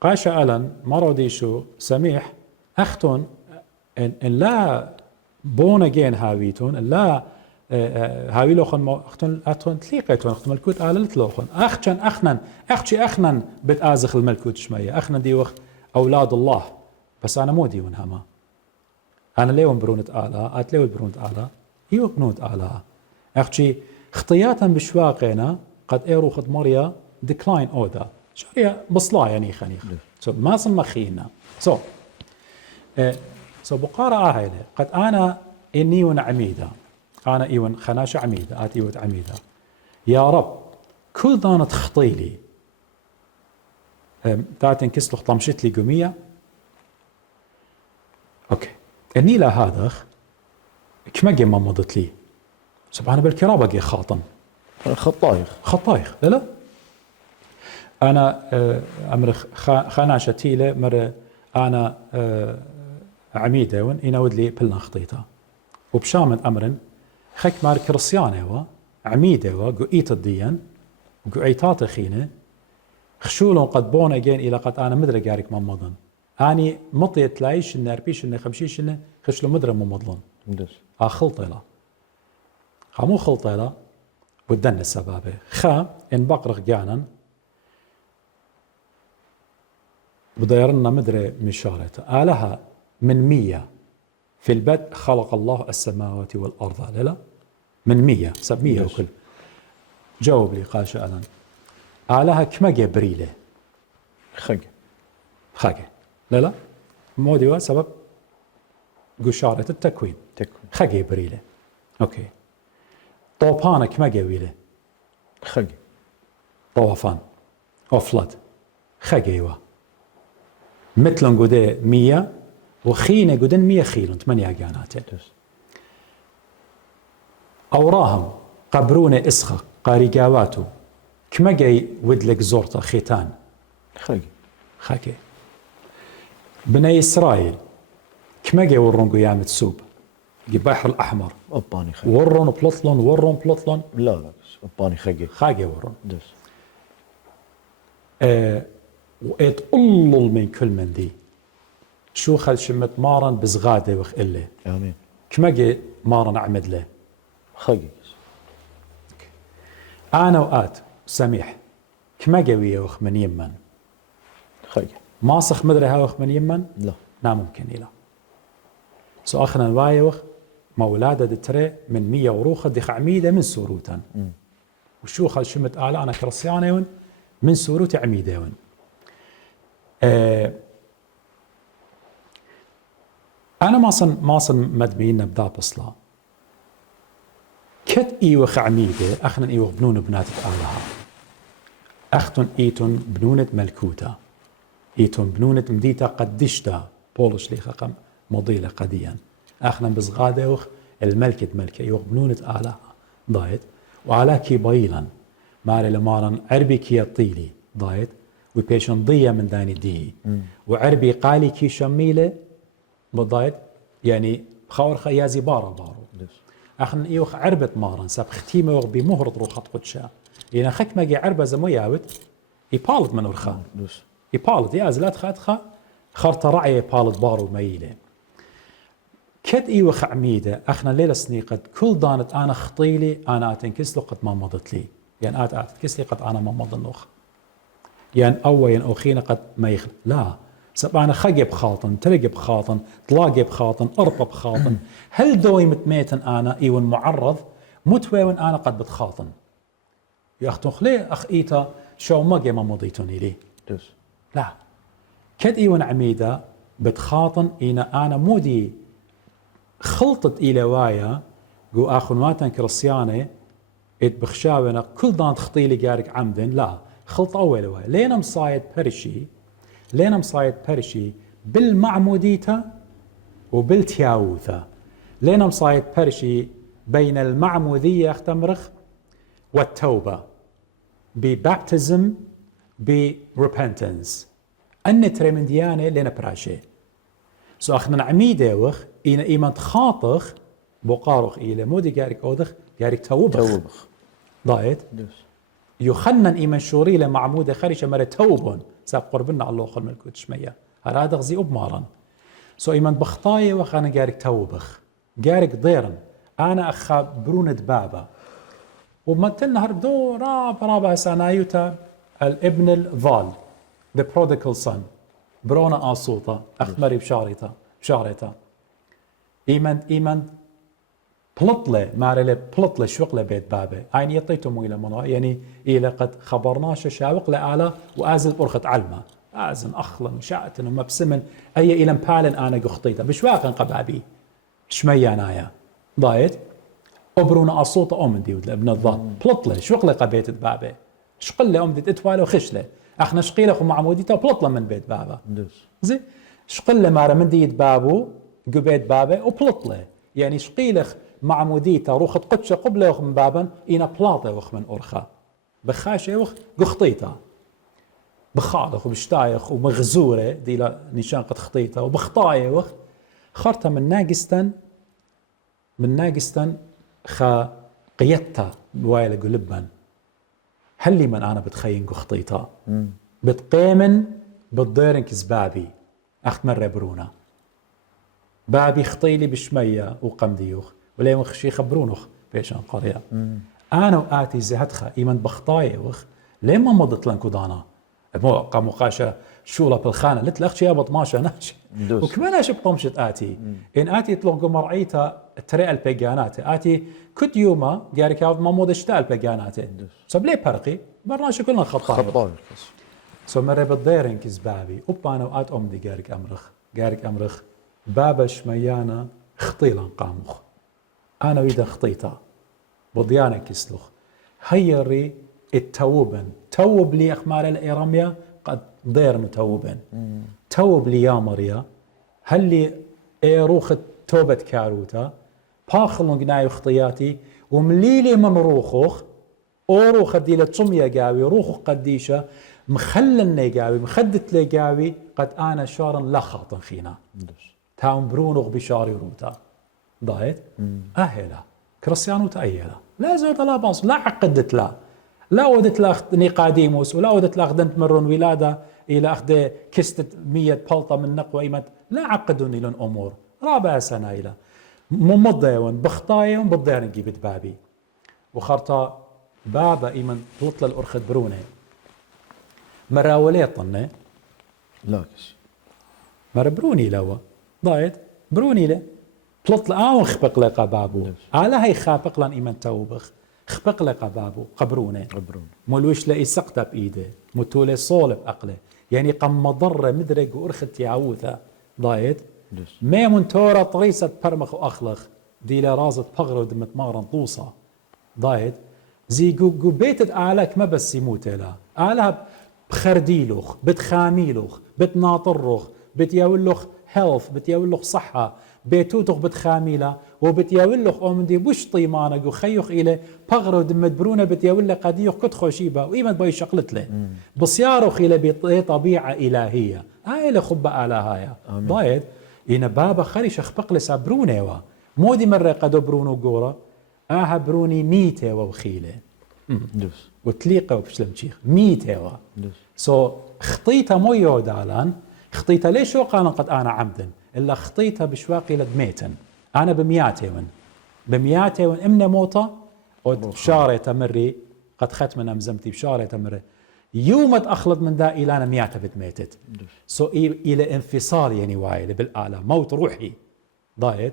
قاشا ألن مرودي شو سميح أختون إن لا بون جين هاويتون لا هاوي لوخن أختون أختون تليقيتون أختون ملكوت آلت لوخن أختشن أخنن أختشي أخنن بتآزخ الملكوت شمية أخنن دي وخ أولاد الله بس أنا مو ديون هما أنا ليون برونة آلا أتليون برونة آلا إيوه بنوت آلا أختشي اختياتا بشواقنا قد إيرو خد مريا ديكلاين أودا شوية بصلا يعني خنيخ ما صمخينا سو بقارة هايلة قد أنا إنيون عميدة أنا إيون خناشة عميدة آت إيوة عميدة يا رب كل ضانت خطيلي تاتن كسلخ طمشت لي قمية أوكي النيلة هذا كما جي ما مضت لي سبحانه بالكرابة جي خاطن خطايخ لا أنا أمر خناشة تيلة مر أنا عميدة ون ينود لي بلنا خطيطة وبشامن أمرن خك مار كريستيانة و عميدة و جو إيت الدين جو إيتات خينة خشولون قد بون أجين إلى قد أنا مدري جارك ما مضن أني مطيت لايش إن أربيش إن خمشيش إن خشلو مدري مو مضلن خلطة لا خمو خلطة لا بدن السبابة إن بقرخ جانا بديرنا مدري مشارته آلها من 100 في البدء خلق الله السماوات والأرض لا من 100 700 وكل جاوب لي قال شألا آلها كما جبريله خاجة لا مودي سبب قشارة التكوين خاجة بريله أوكي طوفان كما جويله طوفان أفلد خاجة مثل قدي 100 وخينة قدن 100 خيلون 8 جانات أوراهم قبرون إسخق قاريقاواتو كما جاي ودلك زورتا ختان خاكي بني إسرائيل كما جاي ورون قيامة سوب البحر الأحمر ورون بلطلون لا أباني خاكي ورون وإتقلل من كل من دي شو خل شمت مارن بزغاده وخ إله آمين كما جي مارن عمد له خاجي أنا وآت سميح كما جويه وخ من يمن خاجي ماسخ مدري ها وخ من يمن لا ممكن إلا سو أخنا الواي وخ مولادة دتري من 100 وروخة دي عميدة من سوروتا وشو خل شمت آلا أنا كرسيانيون من سوروت عميدة أنا أنا ما صن مدمين بدا بصلا كت إيوخ عميدة أخنا إيوخ بنون بنات آلها أختن إيتون بنونة ملكوتا إيتون بنونة مديتا قدشتا بولش لي خقم مضيلة قديا أخنا بزغادة وخ الملكة ملكة إيوخ بنونة آلها ضايت وعلى كي بايلا ماري لمارن عربي كي يطيلي ضايت وبيشن ضية من داني دي وعربي قالي كي شميلة بالضايت يعني خاور خيازي بارو اخن ايوخ عربة مارن ساب ختيمة وغ بمهرط روخط قدشا يعني خك ماجي عربة زمو ياوت يبالد من ورخا يبالد يا زلات خاتخا خرطة رعي يبالد بارو ميلة كد ايوخ عميدة اخنا ليلة سنيقد كل دانت انا خطيلي انا اتنكس له قد ما مضت لي يعني اتنكس لي قد انا ما مضى النوخ يعني اوين او خينا قد ما يخل لا سب أنا خجب خاطن ترجب خاطن طلاقب خاطن أرطب خاطن هل دوي متميتن أنا إيون معرض متوين أنا قد بتخاطن يا أختون خليه أخ إيتا شو ما جي ما مضيتوني لي لا كد إيون عميدة بتخاطن أنا مودي خلطت إلى وايا جو آخن واتن كريستياني إت بخشاونا كل دان تخطيلي جارك عمدن لا خلط أول وايا لين مصايد برشي لين مصايد برشي بالمعموديتا وبالتياوثا لين مصايد برشي بين المعمودية اختمرخ والتوبة ببابتزم بريبنتنس أن تريمنديانة لين براشي سو أخنا عميدة وخ إينا إيمان تخاطخ بقارخ إيلا مودي جارك أوضخ جارك توبخ ضايت يخنن إيمان شوري لمعمودة خارجة مرة توبون ساب قربنا الله خل ملكوت شمية هذا غزي أبمارا سو إيمان بخطاية وخانا جارك توبخ جارك ضيرن أنا أخا برونة بابا ومتلنا هربدو رابع سنايوتا الابن الضال the prodigal son برونا آصوطة أخمري بشارتا إيمان بلطلة مارلة بلطلة شوق لبيت بابه عين يطيتم إلى منو يعني إلى قد خبرناش شاوق لآلا وآزل برخة علمة آزن أخلن شاعتن ومبسمن أي إلى مبالن أنا قخطيتا بشواقن قبابي شميانايا ضايت أبرونا أصوطة أم ديود لابن الضال بلطلة شوق لقبيت بابه شقلة أم ديت إتوالة وخشلة أخنا شقيلة خو معموديتا بلطلة من بيت بابه زي شقلة مارا من ديت بابو قبيت بابه وبلطلة يعني شقيلخ معموديتا روخت قدشة قبله وخ من بابا إينا بلاطة وخ من أرخا بخاشة وخ قخطيتا بخالخ وبشتايخ ومغزورة دي لا نشان قد خطيتا وبخطاية وخ خرطة من ناقستن خا قيتتا بوايلة قلبا هل لي من أنا بتخين قخطيتا بتقيمن بتضيرن كزبابي أخت مرة برونا بابي خطيلي بشمية وقمديوخ ولا مخشي خبرونخ بيشان قرية أنا وآتي زهدخة إيمان بخطاية وخ ليه ما مضت لنكو دانا قاموا قاشة شولة بالخانة لت لأخش يا بطماشة ناشي وكمان أشب طمشت آتي إن آتي تلونكو مرعيتا تريق البيجانات آتي كد يوما جاري كاود ما مضشتا البيجانات سب ليه برقي برناش كلنا خطاية سو مرة بالضيرين كزبابي أنا وآت أمدي جارك أمرخ بابا شميانا خطيلا قاموخ أنا ويدا خطيتا بضيانا كسلوخ هيري التوبن توب لي أخمال الإيراميا قد ضير متوبن توب لي يا مريا هل لي روخ توبة كاروتا باخلون قناي خطياتي ومليلي من روخوخ روخ ديلة صمية قاوي روخ قديشة مخلن قاوي مخدت لي قاوي قد أنا شارا لا خاطن خينا تاون برونوغ بشاري روتا ضايت أهلا كريستيانو تأيلا لا زود لا باص لا عقدت لا ودت لا نيقاديموس ولا ودت لا خدنت مرون ولادة إلى أخذ كستة 100 بلطة من نقوى إيمت لا عقدوني لن أمور رابع سنة إلى ممضيون بخطايون بالضيان جيبت بابي وخرطة بابا إيمن بلطل الأرخد بروني مراولية طنة لاكس مر بروني لوا ضايت بروني له بلطل خبق لقى بابو على هي خابق لان إيمن توبخ خبق لقى بابو قبرونه مولوش لقي سقطة بإيده متولي صولب أقله يعني قم مضرة مدرق وأرخد يعوثة ضايت ما من تورا طريسة برمخ وأخلخ دي لرازة بغر ودمت مغرن طوصة ضايد زي جو بيتت آلك ما بس يموت لا آلها بخرديلوخ بتخاميلوخ بتناطرخ بتياولوخ هيلث بتياولوخ صحة بيتوتوخ بتخاميلا وبتياولوخ من دي بوش طيمانك وخيوخ إلى بغر ودمت برونة بتياولك قديوخ كتخو شيبا وإيمن باي شقلت له بصياروخ إلى بطبيعة إلهية هاي اللي خبأ على هاي ضايد إن بابا خريش أخبق لسابرونه مودي مرة قدو برونو قورة بروني ميته وخيله وتليقه وبشلم شيخ ميته خطيته مو يودالان خطيته ليش وقانا قد أنا عمدا إلا خطيته بشواقي لدميتن أنا بمياته وإمنا موتا وبشارة تمري قد ختمنا أمزمتي بشارة تمري يوم أخلط من دا إلى أنا مياته بتميتت إلى انفصال يعني وايل بالآلة موت روحي ضايد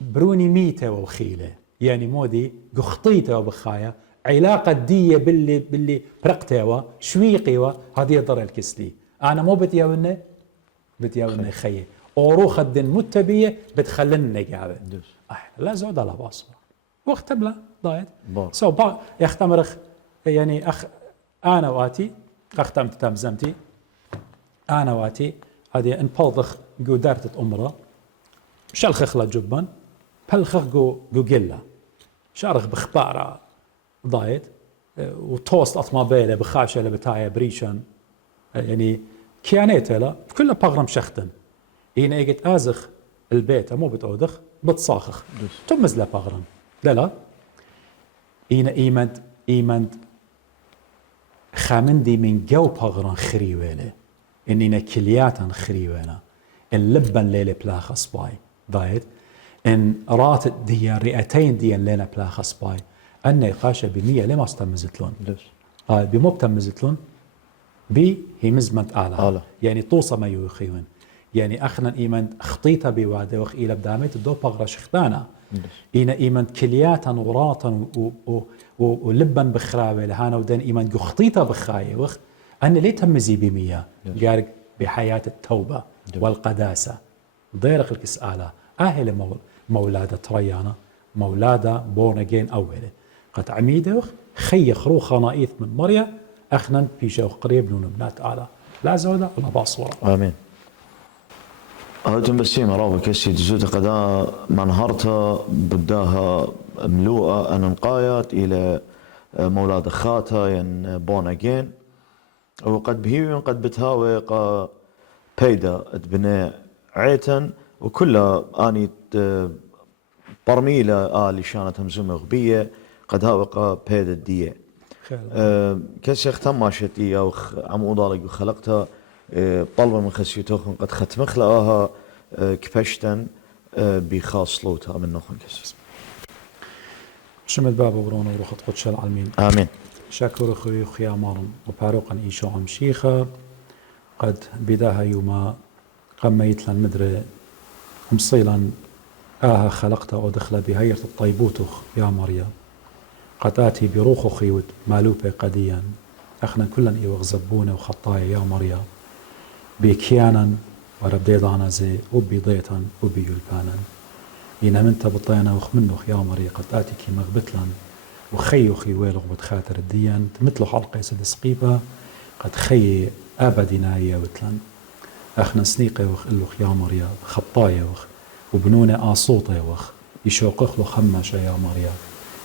بروني ميته وخيله يعني مودي قخطيته وبخايا علاقة دية باللي برقته شويقي هذه يضر الكسلي أنا مو بتياونا خيه وروخ الدين متبية بتخلني قاعدة لا زود على باصرة وقت بلا ضايد يختمرخ يعني أنا واتي أختمت تمزمتي أنا واتي هذه انبلضخ قدرت أمره شلخ خلا جبن بلخخ جو قلة شارخ بخبارة ضايد وتوست أطمابيلة بخاشة لبتاية بريشن يعني كيانيته لا كلها بغرم شختن هنا اجت ازخ البيت مو بتأودخ بتصاخخ تمز لا بغرم لا هنا ايمند خامندي من جو بغرم خريويله اننا كلياتا خريويله اللبن ليلة بلاخ صباي ضايد ان رات دي رئتين دي ليلة بلاخ صباي ان يقاشة بمية لما استمزتلون بمو بتمزتلون بي هي مزمت آلة يعني توصى ما يخيون يعني أخنا إيمان خطيطة بواده وخ إلى بدامت الدو بغرة شختانا إينا إيمان كلياتا وراتا ولبا بخراوة لهانا ودين إيمان خطيطة بخاية وخ أنا ليه تمزي بمية قارق بحياة التوبة والقداسة ضيرق الكسآلة أهل مولادة تريانا مولادة بورنجين أولي قد عميدة وخ خي خرو خنائيث من مريا أخنا بيشوخ قريب نون بنات آلة لا زودة ولا باصورة آمين هاتم بسيمة رابا كسي تزود قدا منهارتا بداها ملوءة أن انقايت إلى مولاد خاتا ين بوناجين وقد بهيوين قد بتهاوي بيدا اتبنى عيتن وكلها آني برميلة آلي شانت همزومة غبية قد هاوي بيدا الدية كسي اختماشت أو عم أضالك وخلقتها طلبة من خسيتوخن قد ختمخ لها كفشتن بخاص لوتها من نخن كسي شمت بابا برونا وروخت قدش العالمين آمين شاكر أخوي وخيا مارم وباروقا إيشو عمشيخة قد بداها يوما قميت لن مدري مصيلا خلقتها ودخل بهيرة الطيبوتخ يا مريم قد آتي بروخ خيوت مالوبة قديا أخنا كلا إيوغ زبونة وخطايا يا مريم بكيانا وربديضانا زي وبيضيتا وبيلبانا إنا منت بطينا وخمنوخ يا مريم قد آتي كي مغبتلا وخي ويلغ بتخاتر الديان مثل حلقة سد سقيبة قد خي أبدنا يا وتلن أخنا سنيقة وخ إلوخ يا مريم خطايا وخ وبنونة آصوطة وخ يشوقخ له خمشة يا مريم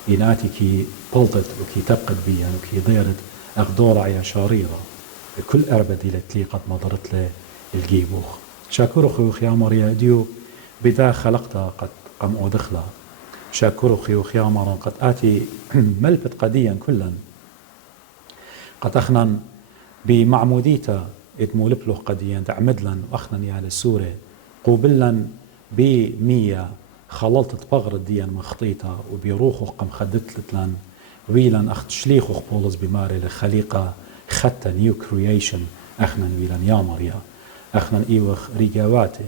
إناتي كي بلطت وكي تبقد بيا وكي ضيرت أغدورع يا شريرة كل أربدي لتلي قد مضرت له الجيبوخ شاكر أخوخ يا مريم ديو بدا خلقتها قد قم أدخلها شاكر أخوخ يا مريم قد آتي ملبت قديا كلا قد أخنا بمعموديتا ادمولبلوخ قديا تعمدلا وأخنا يا للسورة قوبلا بمية خلطت بغر الديان مخطيطة وبيروخو قم خدت لتلان ويلان أخت شليخو بولس بماري لخليقة خطة نيو كرييشن أخنا ويلان يا مريا أخنا إيوخ ريقاواتي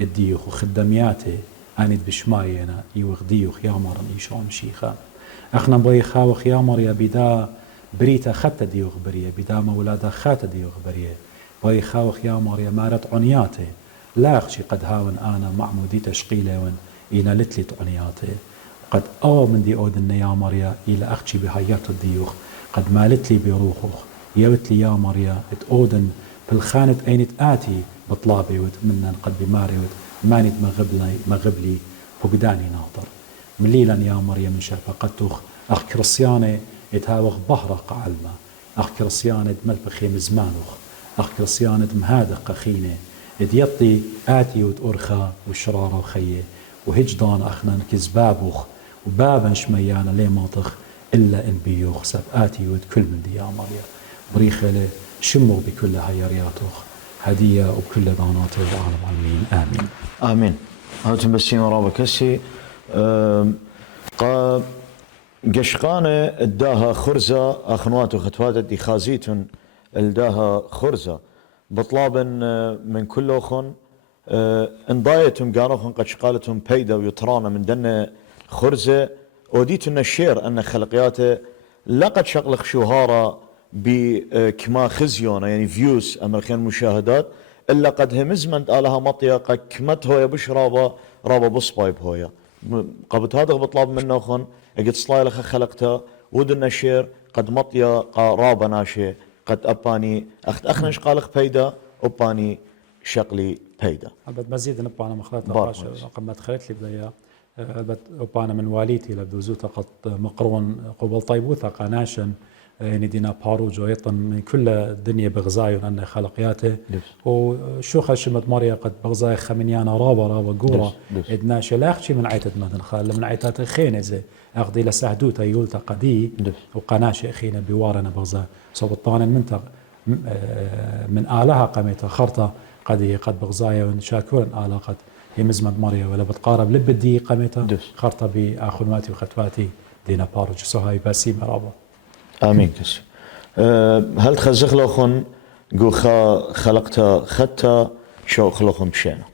الديوخ وخدمياتي أنيد بشماينا إيوخ ديوخ يا مرن إيشو مشيخة أخنا بيخاوخ يا مريا بدا بريتا خطة ديوخ بريه بدا مولادا خاتة ديوخ بريه بيخاوخ يا مريا مارت عنياتي لا أخشي قد هاون أنا معمودي تشقيله ون إنا لتلي طعنياته قد من دي أودن يا مريا إلى أخشي بهايات الديوخ قد مالت لي بروخوخ يوت لي يا مريا أودن بالخانة أين آتي بطلابي ود منن قد بماري ود مانت مغبلي فقداني ناطر مليلا يا مريم من شفقتوخ أخ كرسيانة اتهاوخ بهرق علما أخ كرسيانة ملبخيم زمانوخ أخ كرسيانة مهادق خينة يطي آتي وتأرخا وشرارة خيه وهجدان أخنان كزبابوخ وبابا شميانا لي ماطخ إلا إن بيوخ سب آتي ود كل من دي يا مريم بريخة شموا بكل هيرياتوخ هدية وبكل داناته العالم العالمين آمين آمين. هاتم بسيم رابا كسي قشقانة اداها خرزة أخنوات وختوات دي خازيتن الداها خرزة بطلاب من كل أخن انضايتم قانوخن قد شقالتهم بيدا ويطرانا من دن خرزة وديتنا الشير أن خلقياته لقد شقلق شوهارة بكما خزيونة يعني فيوز أمريكان مشاهدات إلا قد همزمنت آلها مطيا قد كمت هويا بش رابا بصبايب هويا قبت هذا بطلاب منه خن قد صلاي لخ خلقتها ودنا شير قد مطيا رابا ناشي قد أباني أخنش قالخ بيدا أباني شقلي بيدا البت مزيد نبانا مخلطة قد ما دخلت لي بدايا البت أبانا من واليتي لبدوزوتا قد مقرون قبل طيبوثا قناشن يعني دينا بارو جويطن من كل الدنيا بغزاي لأن خلقياته وشوخة شمت مريا قد بغزاي خمنيانا رابا قورا إدناش لاخشي من عيتت مدن خال من عيتات خينة زي أخذي لسهدوتا يولتا قدي وقناش أخينا بوارنا بغزاي صوبطان المنطق من آلها قميتا خرطة قد بغزاي ونشاكورا آلها قد يمزمد مريا ولا بتقارب لبدي قميتا خرطة بأخنواتي وختواتي دينا بارو جسوهاي باسي مرابا آمين كسي هل تخزخ لخن قو خلقتا ختا شو خلقهم بشينا